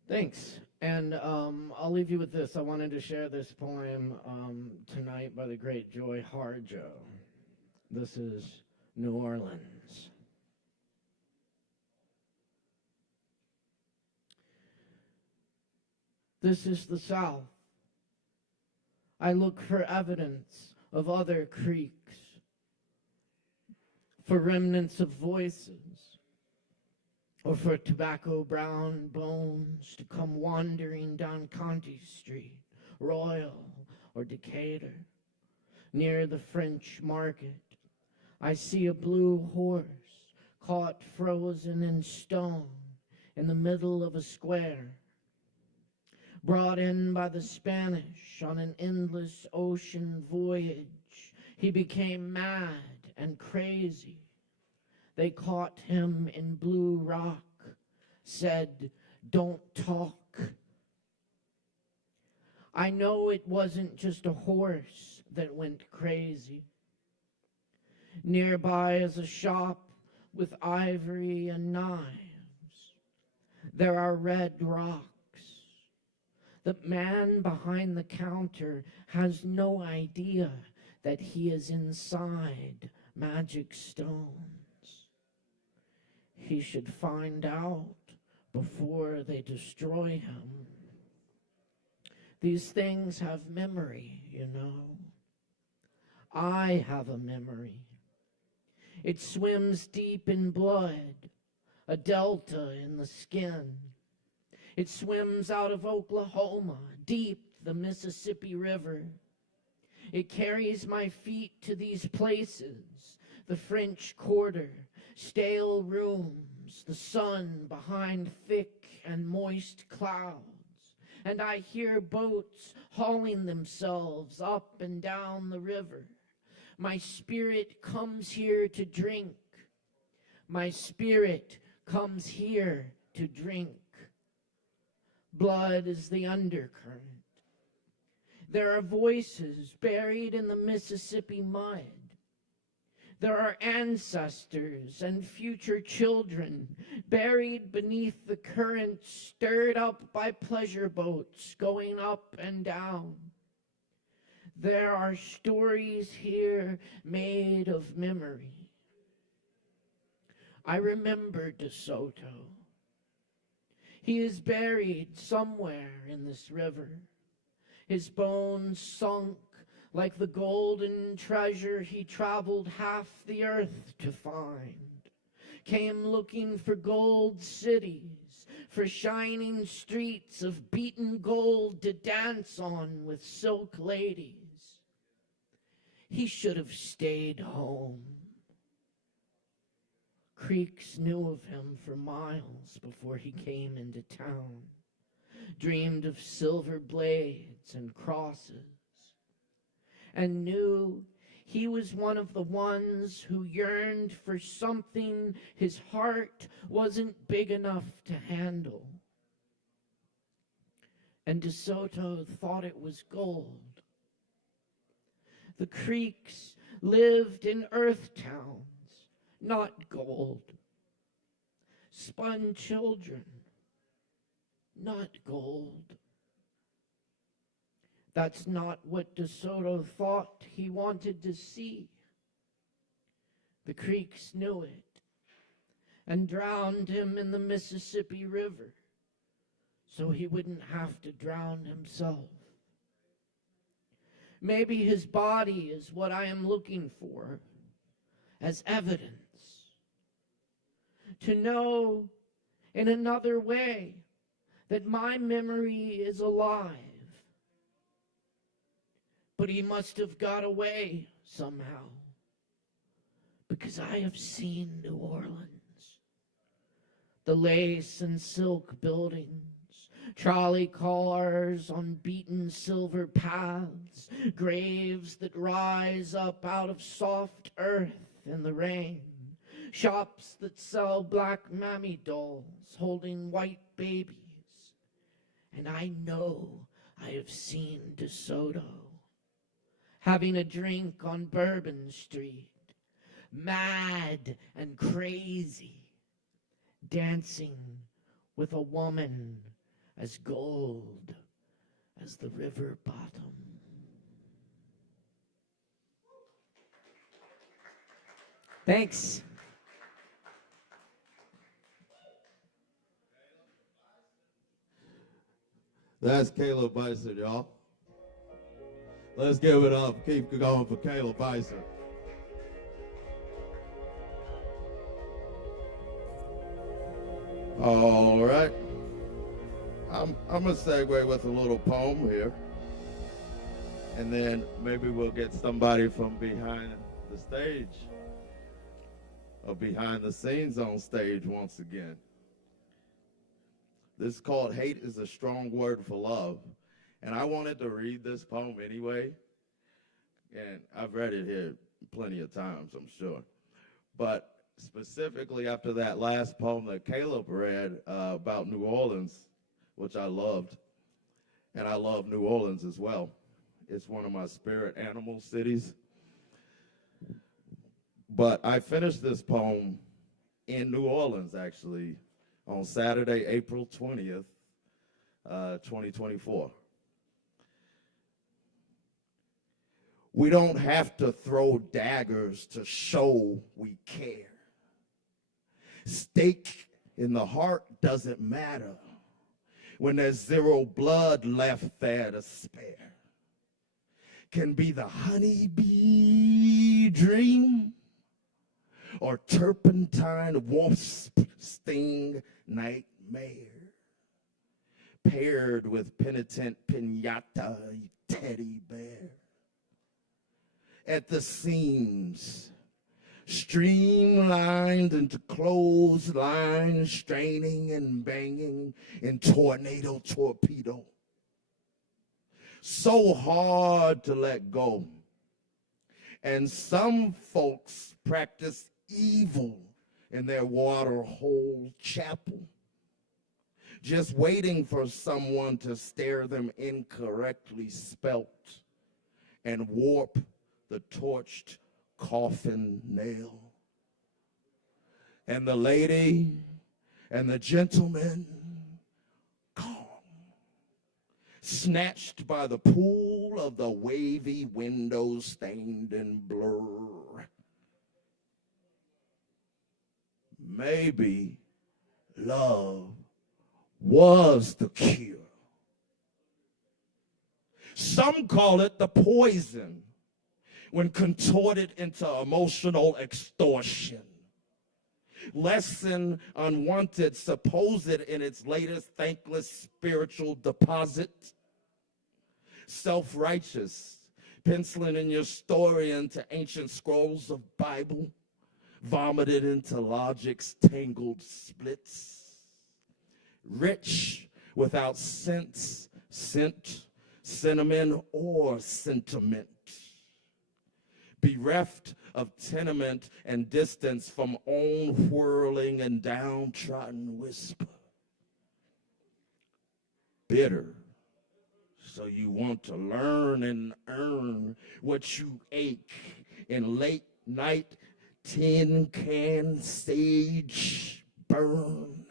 Thanks. And I'll leave you with this. I wanted to share this poem tonight by the great Joy Harjo. This is New Orleans. This is the South. I look for evidence of other creeks, for remnants of voices, or for tobacco brown bones to come wandering down Conti Street, Royal or Decatur. Near the French market, I see a blue horse caught frozen in stone in the middle of a square. Brought in by the Spanish on an endless ocean voyage, he became mad and crazy. They caught him in Blue Rock, said, "Don't talk." I know it wasn't just a horse that went crazy. Nearby is a shop with ivory and knives. There are red rocks. The man behind the counter has no idea that he is inside magic stones. He should find out before they destroy him. These things have memory, you know. I have a memory. It swims deep in blood, a delta in the skin. It swims out of Oklahoma, deep the Mississippi River. It carries my feet to these places, the French Quarter, stale rooms, the sun behind thick and moist clouds, and I hear boats hauling themselves up and down the river. My spirit comes here to drink. My spirit comes here to drink. Blood is the undercurrent. There are voices buried in the Mississippi mud. There are ancestors and future children buried beneath the current, stirred up by pleasure boats going up and down. There are stories here made of memory. I remember DeSoto. He is buried somewhere in this river, his bones sunk like the golden treasure he traveled half the earth to find, came looking for gold cities, for shining streets of beaten gold to dance on with silk ladies. He should have stayed home. Creeks knew of him for miles before he came into town, dreamed of silver blades and crosses, and knew he was one of the ones who yearned for something his heart wasn't big enough to handle. And DeSoto thought it was gold. The Creeks lived in earth towns, not gold. Spun children, not gold. That's not what DeSoto thought he wanted to see. The creeks knew it and drowned him in the Mississippi River so he wouldn't have to drown himself. Maybe his body is what I am looking for as evidence. To know in another way that my memory is alive. But he must have got away somehow, because I have seen New Orleans. The lace and silk buildings, trolley cars on beaten silver paths, graves that rise up out of soft earth in the rain, shops that sell black mammy dolls holding white babies. And I know I have seen DeSoto having a drink on Bourbon Street, mad and crazy, dancing with a woman as gold as the river bottom. Thanks. That's Caleb Bison, y'all. Let's give it up. Keep going for Caleb Bison. All right. I'm going to segue with a little poem here. And then maybe we'll get somebody from behind the stage or behind the scenes on stage once again. This is called Hate is a Strong Word for Love. And I wanted to read this poem anyway. And I've read it here plenty of times, I'm sure. But specifically after that last poem that Caleb read about New Orleans, which I loved, and I love New Orleans as well. It's one of my spirit animal cities. But I finished this poem in New Orleans, actually, on Saturday, April 20th, 2024. We don't have to throw daggers to show we care. Stake in the heart doesn't matter when there's zero blood left there to spare. Can be the honeybee dream or turpentine wasp sting nightmare, paired with penitent pinata teddy bear. At the seams, streamlined into clotheslines, straining and banging in tornado torpedo. So hard to let go. And some folks practice evil in their waterhole chapel, just waiting for someone to stare them incorrectly spelt and warp the torched coffin nail. And the lady and the gentleman, calm, snatched by the pool of the wavy windows stained in blur. Maybe love was the cure. Some call it the poison when contorted into emotional extortion. Lesson unwanted, supposed in its latest thankless spiritual deposit. Self-righteous, penciling in your story into ancient scrolls of Bible, vomited into logic's tangled splits. Rich without sense, scent, cinnamon, or sentiment. Bereft of tenement and distance from own whirling and downtrodden whisper. Bitter, so you want to learn and earn what you ache in late night tin can sage burn.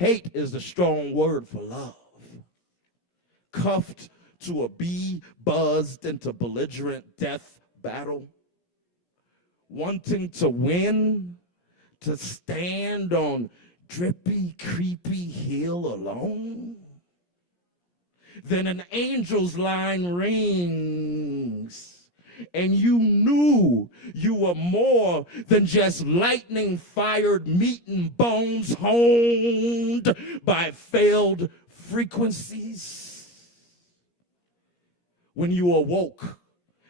Hate is the strong word for love. Cuffed to a bee, buzzed into belligerent death battle. Wanting to win, to stand on drippy, creepy hill alone. Then an angel's line rings, and you knew you were more than just lightning-fired meat and bones honed by failed frequencies. When you awoke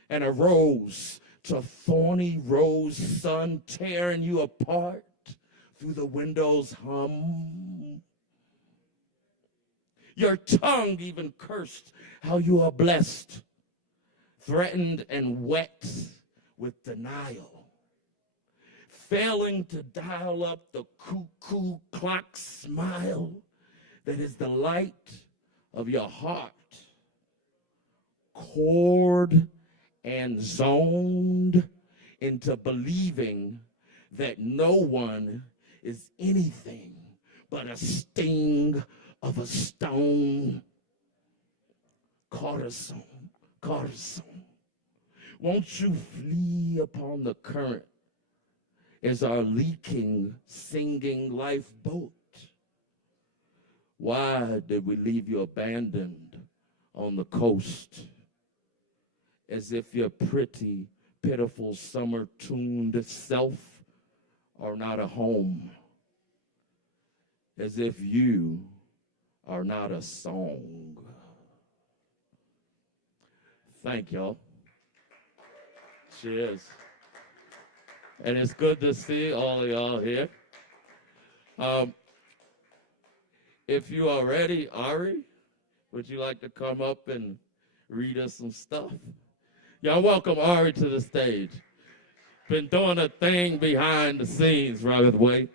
and arose to thorny rose sun tearing you apart through the window's hum. Your tongue even cursed how you are blessed, threatened and wet with denial, failing to dial up the cuckoo clock smile that is the light of your heart, cored and zoned into believing that no one is anything but a sting of a stone. Cortisone, cortisone. Won't you flee upon the current as our leaking, singing lifeboat? Why did we leave you abandoned on the coast? As if your pretty, pitiful, summer-tuned self are not a home. As if you are not a song. Thank y'all. Cheers. And it's good to see all of y'all here. If you are ready, Ari, would you like to come up and read us some stuff? Y'all welcome Ari to the stage. Been doing a thing behind the scenes, right away.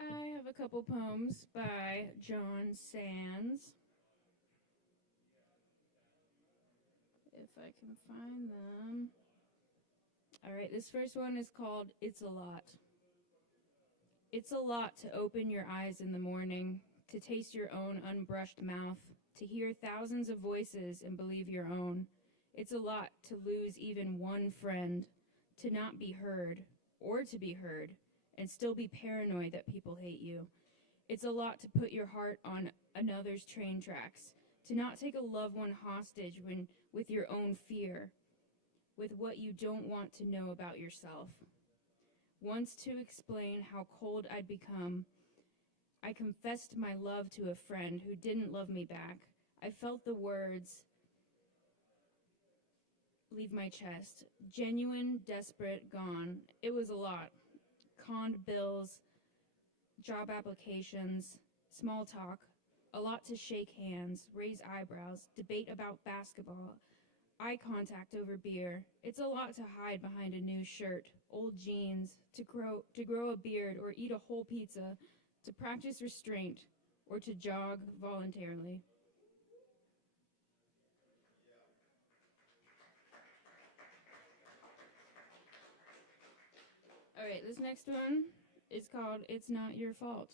I have a couple poems by John Sands. If I can find them. All right, this first one is called It's a Lot. It's a lot to open your eyes in the morning, to taste your own unbrushed mouth, to hear thousands of voices and believe your own. It's a lot to lose even one friend, to not be heard or to be heard, and still be paranoid that people hate you. It's a lot to put your heart on another's train tracks, to not take a loved one hostage with your own fear, with what you don't want to know about yourself. Once, to explain how cold I'd become, I confessed my love to a friend who didn't love me back. I felt the words leave my chest. Genuine, desperate, gone. It was a lot. Conned bills, job applications, small talk, a lot to shake hands, raise eyebrows, debate about basketball, eye contact over beer. It's a lot to hide behind a new shirt, old jeans, to grow a beard or eat a whole pizza, to practice restraint, or to jog voluntarily. All right, this next one is called It's Not Your Fault.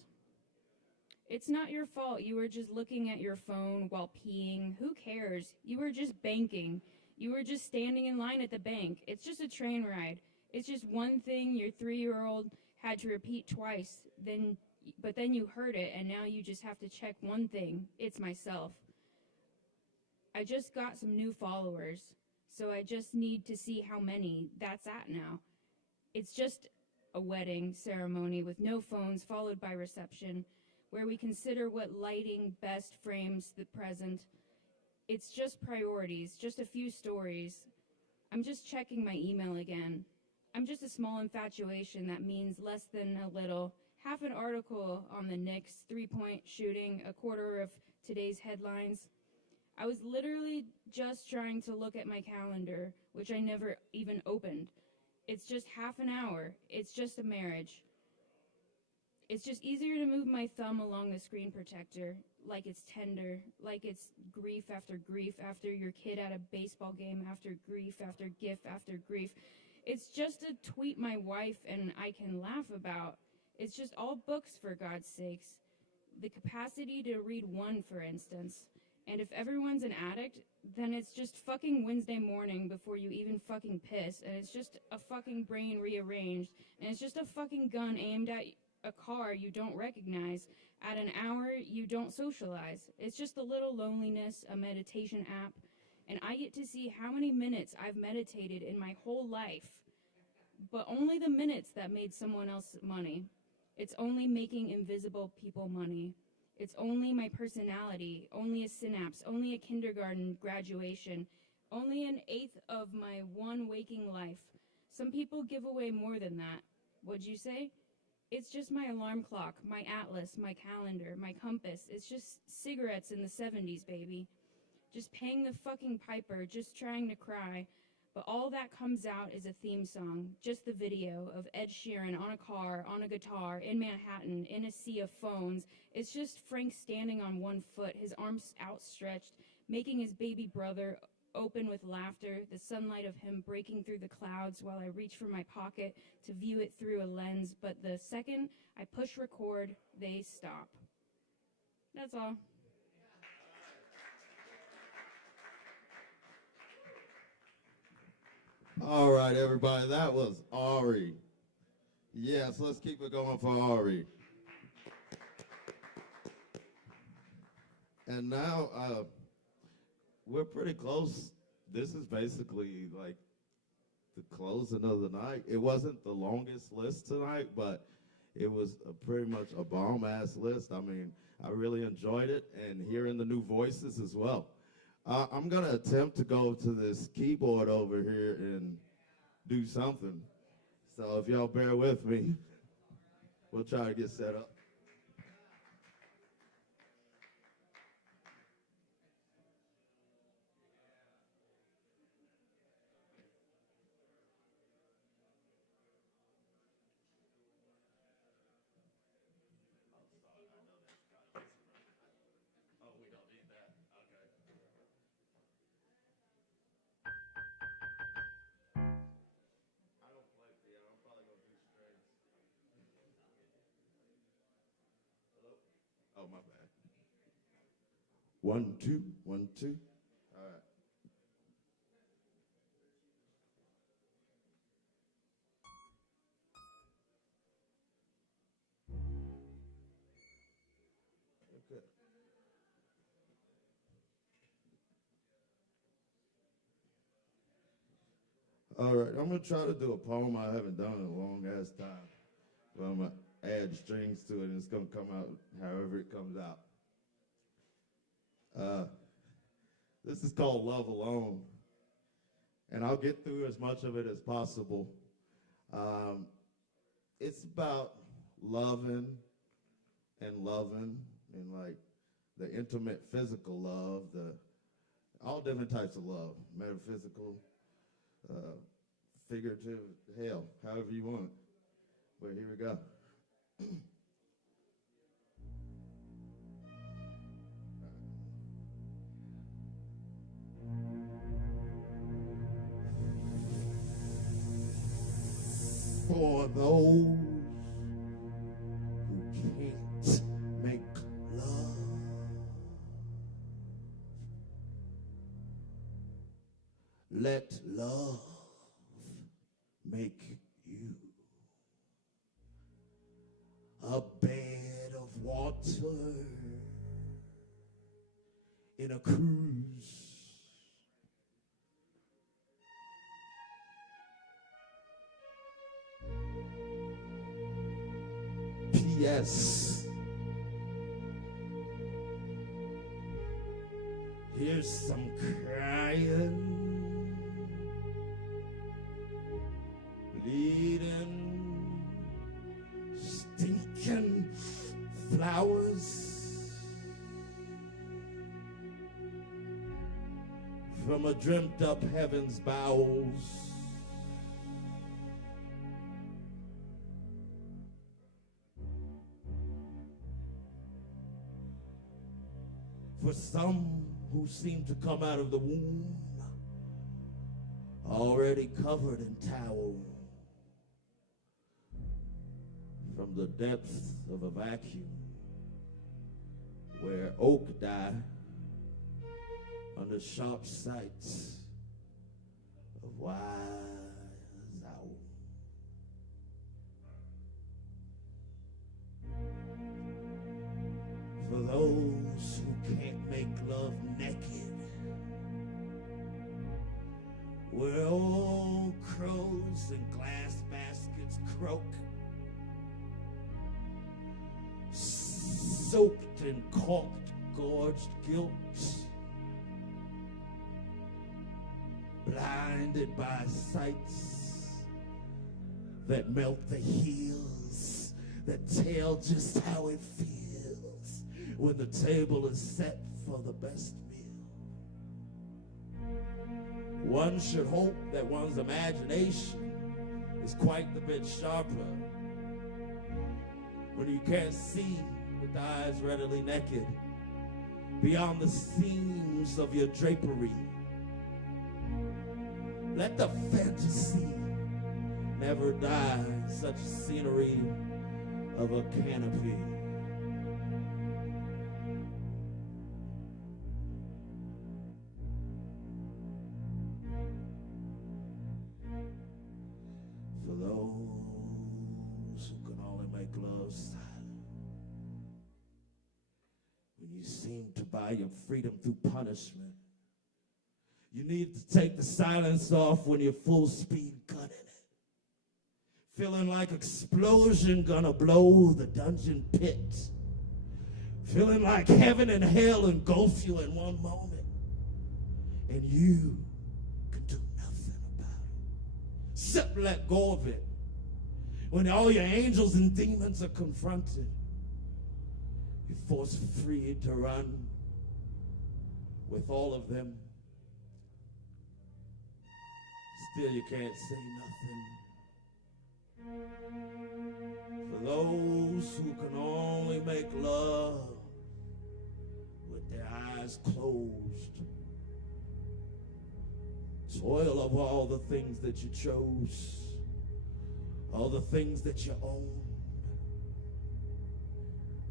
It's not your fault you were just looking at your phone while peeing. Who cares? You were just banking. You were just standing in line at the bank. It's just a train ride. It's just one thing your 3-year-old had to repeat twice, but then you heard it, and now you just have to check one thing. It's myself. I just got some new followers, so I just need to see how many that's at now. It's just a wedding ceremony with no phones, followed by reception, where we consider what lighting best frames the present. It's just priorities, just a few stories. I'm just checking my email again. I'm just a small infatuation that means less than a little. Half an article on the Knicks 3-point shooting, a quarter of today's headlines. I was literally just trying to look at my calendar, which I never even opened. It's just half an hour. It's just a marriage. It's just easier to move my thumb along the screen protector, like it's tender, like it's grief after your kid at a baseball game, after grief after grief. It's just a tweet my wife and I can laugh about. It's just all books, for God's sakes. The capacity to read one, for instance. And if everyone's an addict, then it's just fucking Wednesday morning before you even fucking piss, and it's just a fucking brain rearranged, and it's just a fucking gun aimed at a car you don't recognize at an hour you don't socialize. It's just a little loneliness, a meditation app, and I get to see how many minutes I've meditated in my whole life, but only the minutes that made someone else money. It's only making invisible people money. It's only my personality, only a synapse, only a kindergarten graduation, only an eighth of my one waking life. Some people give away more than that. What'd you say? It's just my alarm clock, my atlas, my calendar, my compass. It's just cigarettes in the 70s, baby. Just paying the fucking piper, just trying to cry. But all that comes out is a theme song, just the video of Ed Sheeran on a car, on a guitar, in Manhattan, in a sea of phones. It's just Frank standing on one foot, his arms outstretched, making his baby brother open with laughter, the sunlight of him breaking through the clouds while I reach for my pocket to view it through a lens. But the second I push record, they stop. That's all. All right, everybody, that was Ari. Yes, let's keep it going for Ari. And now we're pretty close. This is basically like the closing of the night. It wasn't the longest list tonight, but it was pretty much a bomb-ass list. I mean, I really enjoyed it, and hearing the new voices as well. I'm going to attempt to go to this keyboard over here and do something. So if y'all bear with me, we'll try to get set up. Oh, my bad. 1, 2, 1, 2. All right. Okay. All right, I'm gonna try to do a poem I haven't done in a long ass time. But I'm gonna add strings to it, and it's gonna come out however it comes out. This is called Love Alone, and I'll get through as much of it as possible. It's about loving and like the intimate physical love, all different types of love, metaphysical, figurative, hell, however you want. But here we go. For those who can't make love, let love make you. A bed of water in a cruise. P.S. Here's some crying, bleeding, stinking flowers from a dreamt up heaven's bowels. For some who seem to come out of the womb already covered in towel. From the depths of a vacuum where oak die under sharp sights of wise owl. For those who can't make love naked, where old crows and glass baskets croak, soaked in corked, gorged guilt, blinded by sights that melt the heels, that tell just how it feels when the table is set for the best meal. One should hope that one's imagination is quite the bit sharper when you can't see with eyes readily naked beyond the seams of your drapery. Let the fantasy never die, such scenery of a canopy. For those who can only make love silent, when you seem to buy your freedom through punishment, you need to take the silence off when you're full speed gunning it. Feeling like explosion gonna blow the dungeon pit. Feeling like heaven and hell engulf you in one moment. And you can do nothing about it. Except let go of it. When all your angels and demons are confronted, you're forced free to run with all of them. Still you can't say nothing. For those who can only make love with their eyes closed, toil of all the things that you chose, all the things that you own.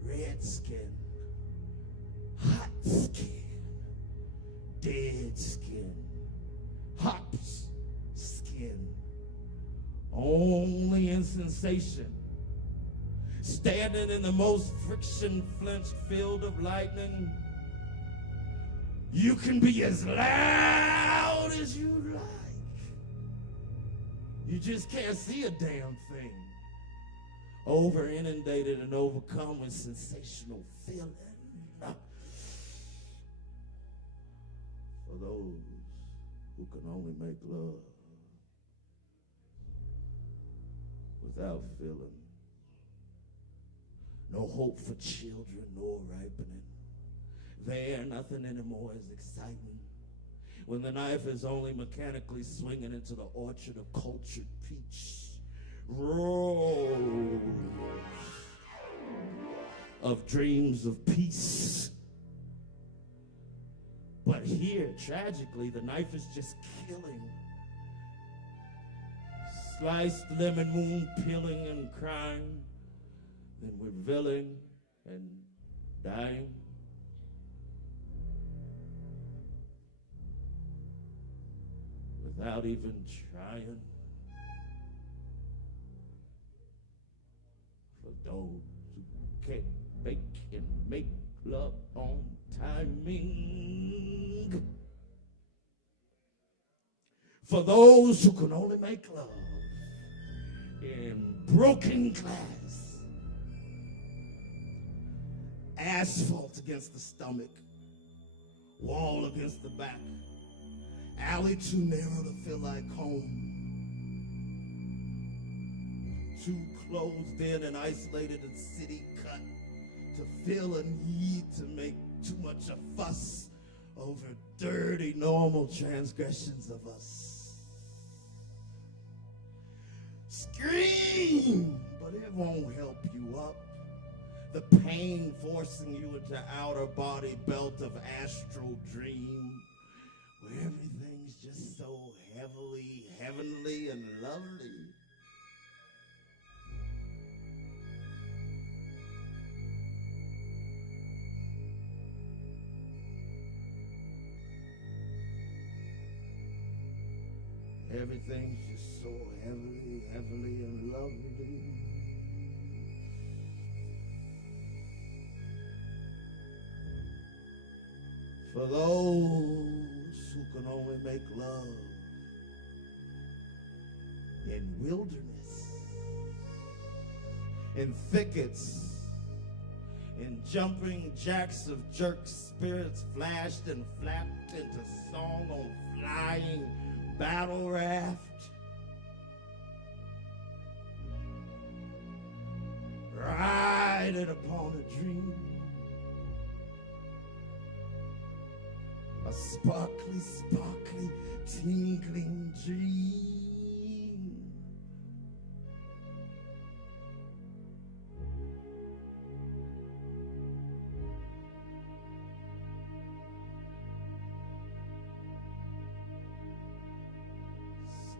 Red skin, hot skin, dead skin, hops skin, only in sensation, standing in the most friction-flinched field of lightning. You can be as loud as you like. You just can't see a damn thing. Over inundated and overcome with sensational feeling. For those who can only make love without feeling. No hope for children, nor ripening. There, nothing anymore is exciting. When the knife is only mechanically swinging into the orchard of cultured peach. Rows of dreams of peace. But here, tragically, the knife is just killing. Sliced lemon wound, peeling and crying, then revealing and dying. Without even trying. For those who can't bake and make love on timing. For those who can only make love in broken glass. Asphalt against the stomach. Wall against the back. Alley too narrow to feel like home. Too closed in and isolated and city cut to feel a need to make too much a fuss over dirty normal transgressions of us. Scream, but it won't help you up. The pain forcing you into outer body belt of astral dream, where everything's just so heavily, heavenly, and lovely. Everything's just so heavily, heavily, and lovely. For those who can only make love in wilderness, in thickets, in jumping jacks of jerks, spirits flashed and flapped into song on flying battle raft. Riding upon a dream. A sparkly, sparkly, tingling dream.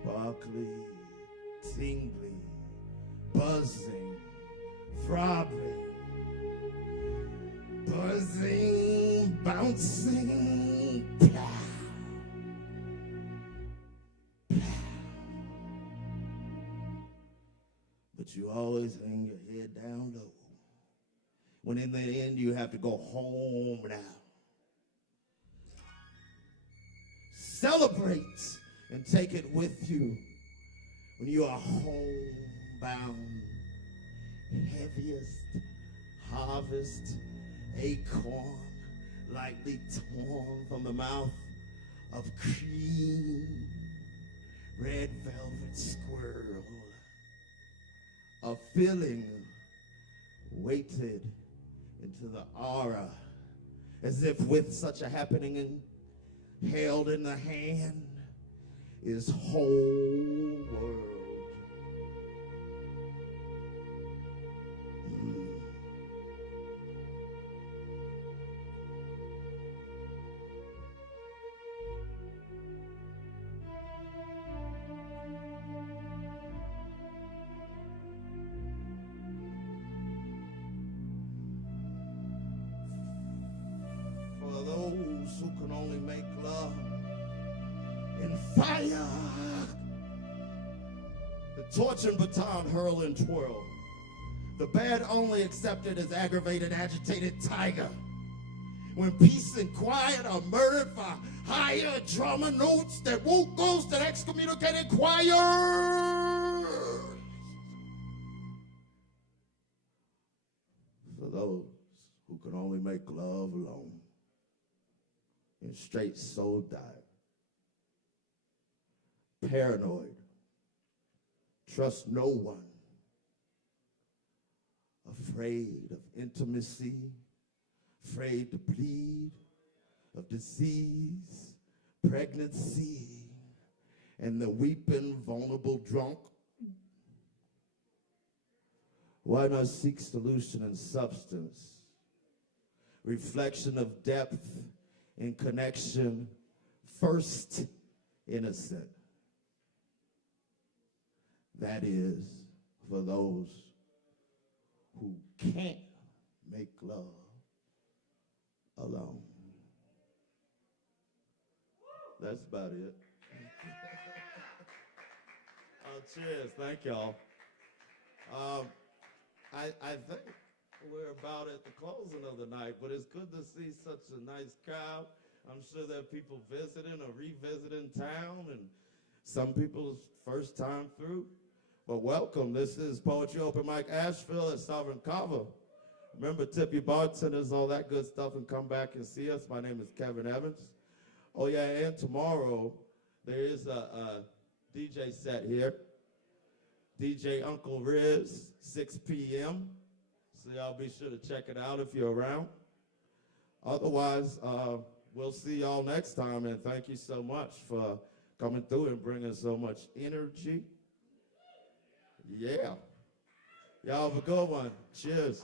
Sparkly, tingling, buzzing, throbbing, buzzing, bouncing, plow, plow. But you always hang your head down low. When in the end you have to go home now. Celebrate and take it with you when you are homebound. Heaviest harvest acorn lightly torn from the mouth of cream, red velvet squirrel. A feeling weighted into the aura, as if with such a happening held in the hand is whole world. For those who can only make love in fire, the torch and baton hurl and twirl. The bad only accepted as aggravated, agitated tiger. When peace and quiet are murdered for higher drama notes that woke ghosts and excommunicated choirs. For those who can only make love alone in straight soul dive. Paranoid, trust no one, afraid of intimacy, afraid to bleed, of disease, pregnancy, and the weeping, vulnerable drunk. Why not seek solution in substance, reflection of depth in connection, first innocent? That is for those who can't make love alone. That's about it. Cheers. Thank y'all. I think we're about at the closing of the night, but it's good to see such a nice crowd. I'm sure there are people visiting or revisiting town, and some people's first time through. But welcome. This is Poetry Open Mic Asheville at Sovereign Kava. Remember, tip your bartenders, all that good stuff, and come back and see us. My name is Kevin Evans. Oh, yeah, and tomorrow there is a DJ set here. DJ Uncle Riz, 6 p.m. So y'all be sure to check it out if you're around. Otherwise, we'll see y'all next time, and thank you so much for coming through and bringing so much energy. Yeah. Y'all have a good one. Cheers.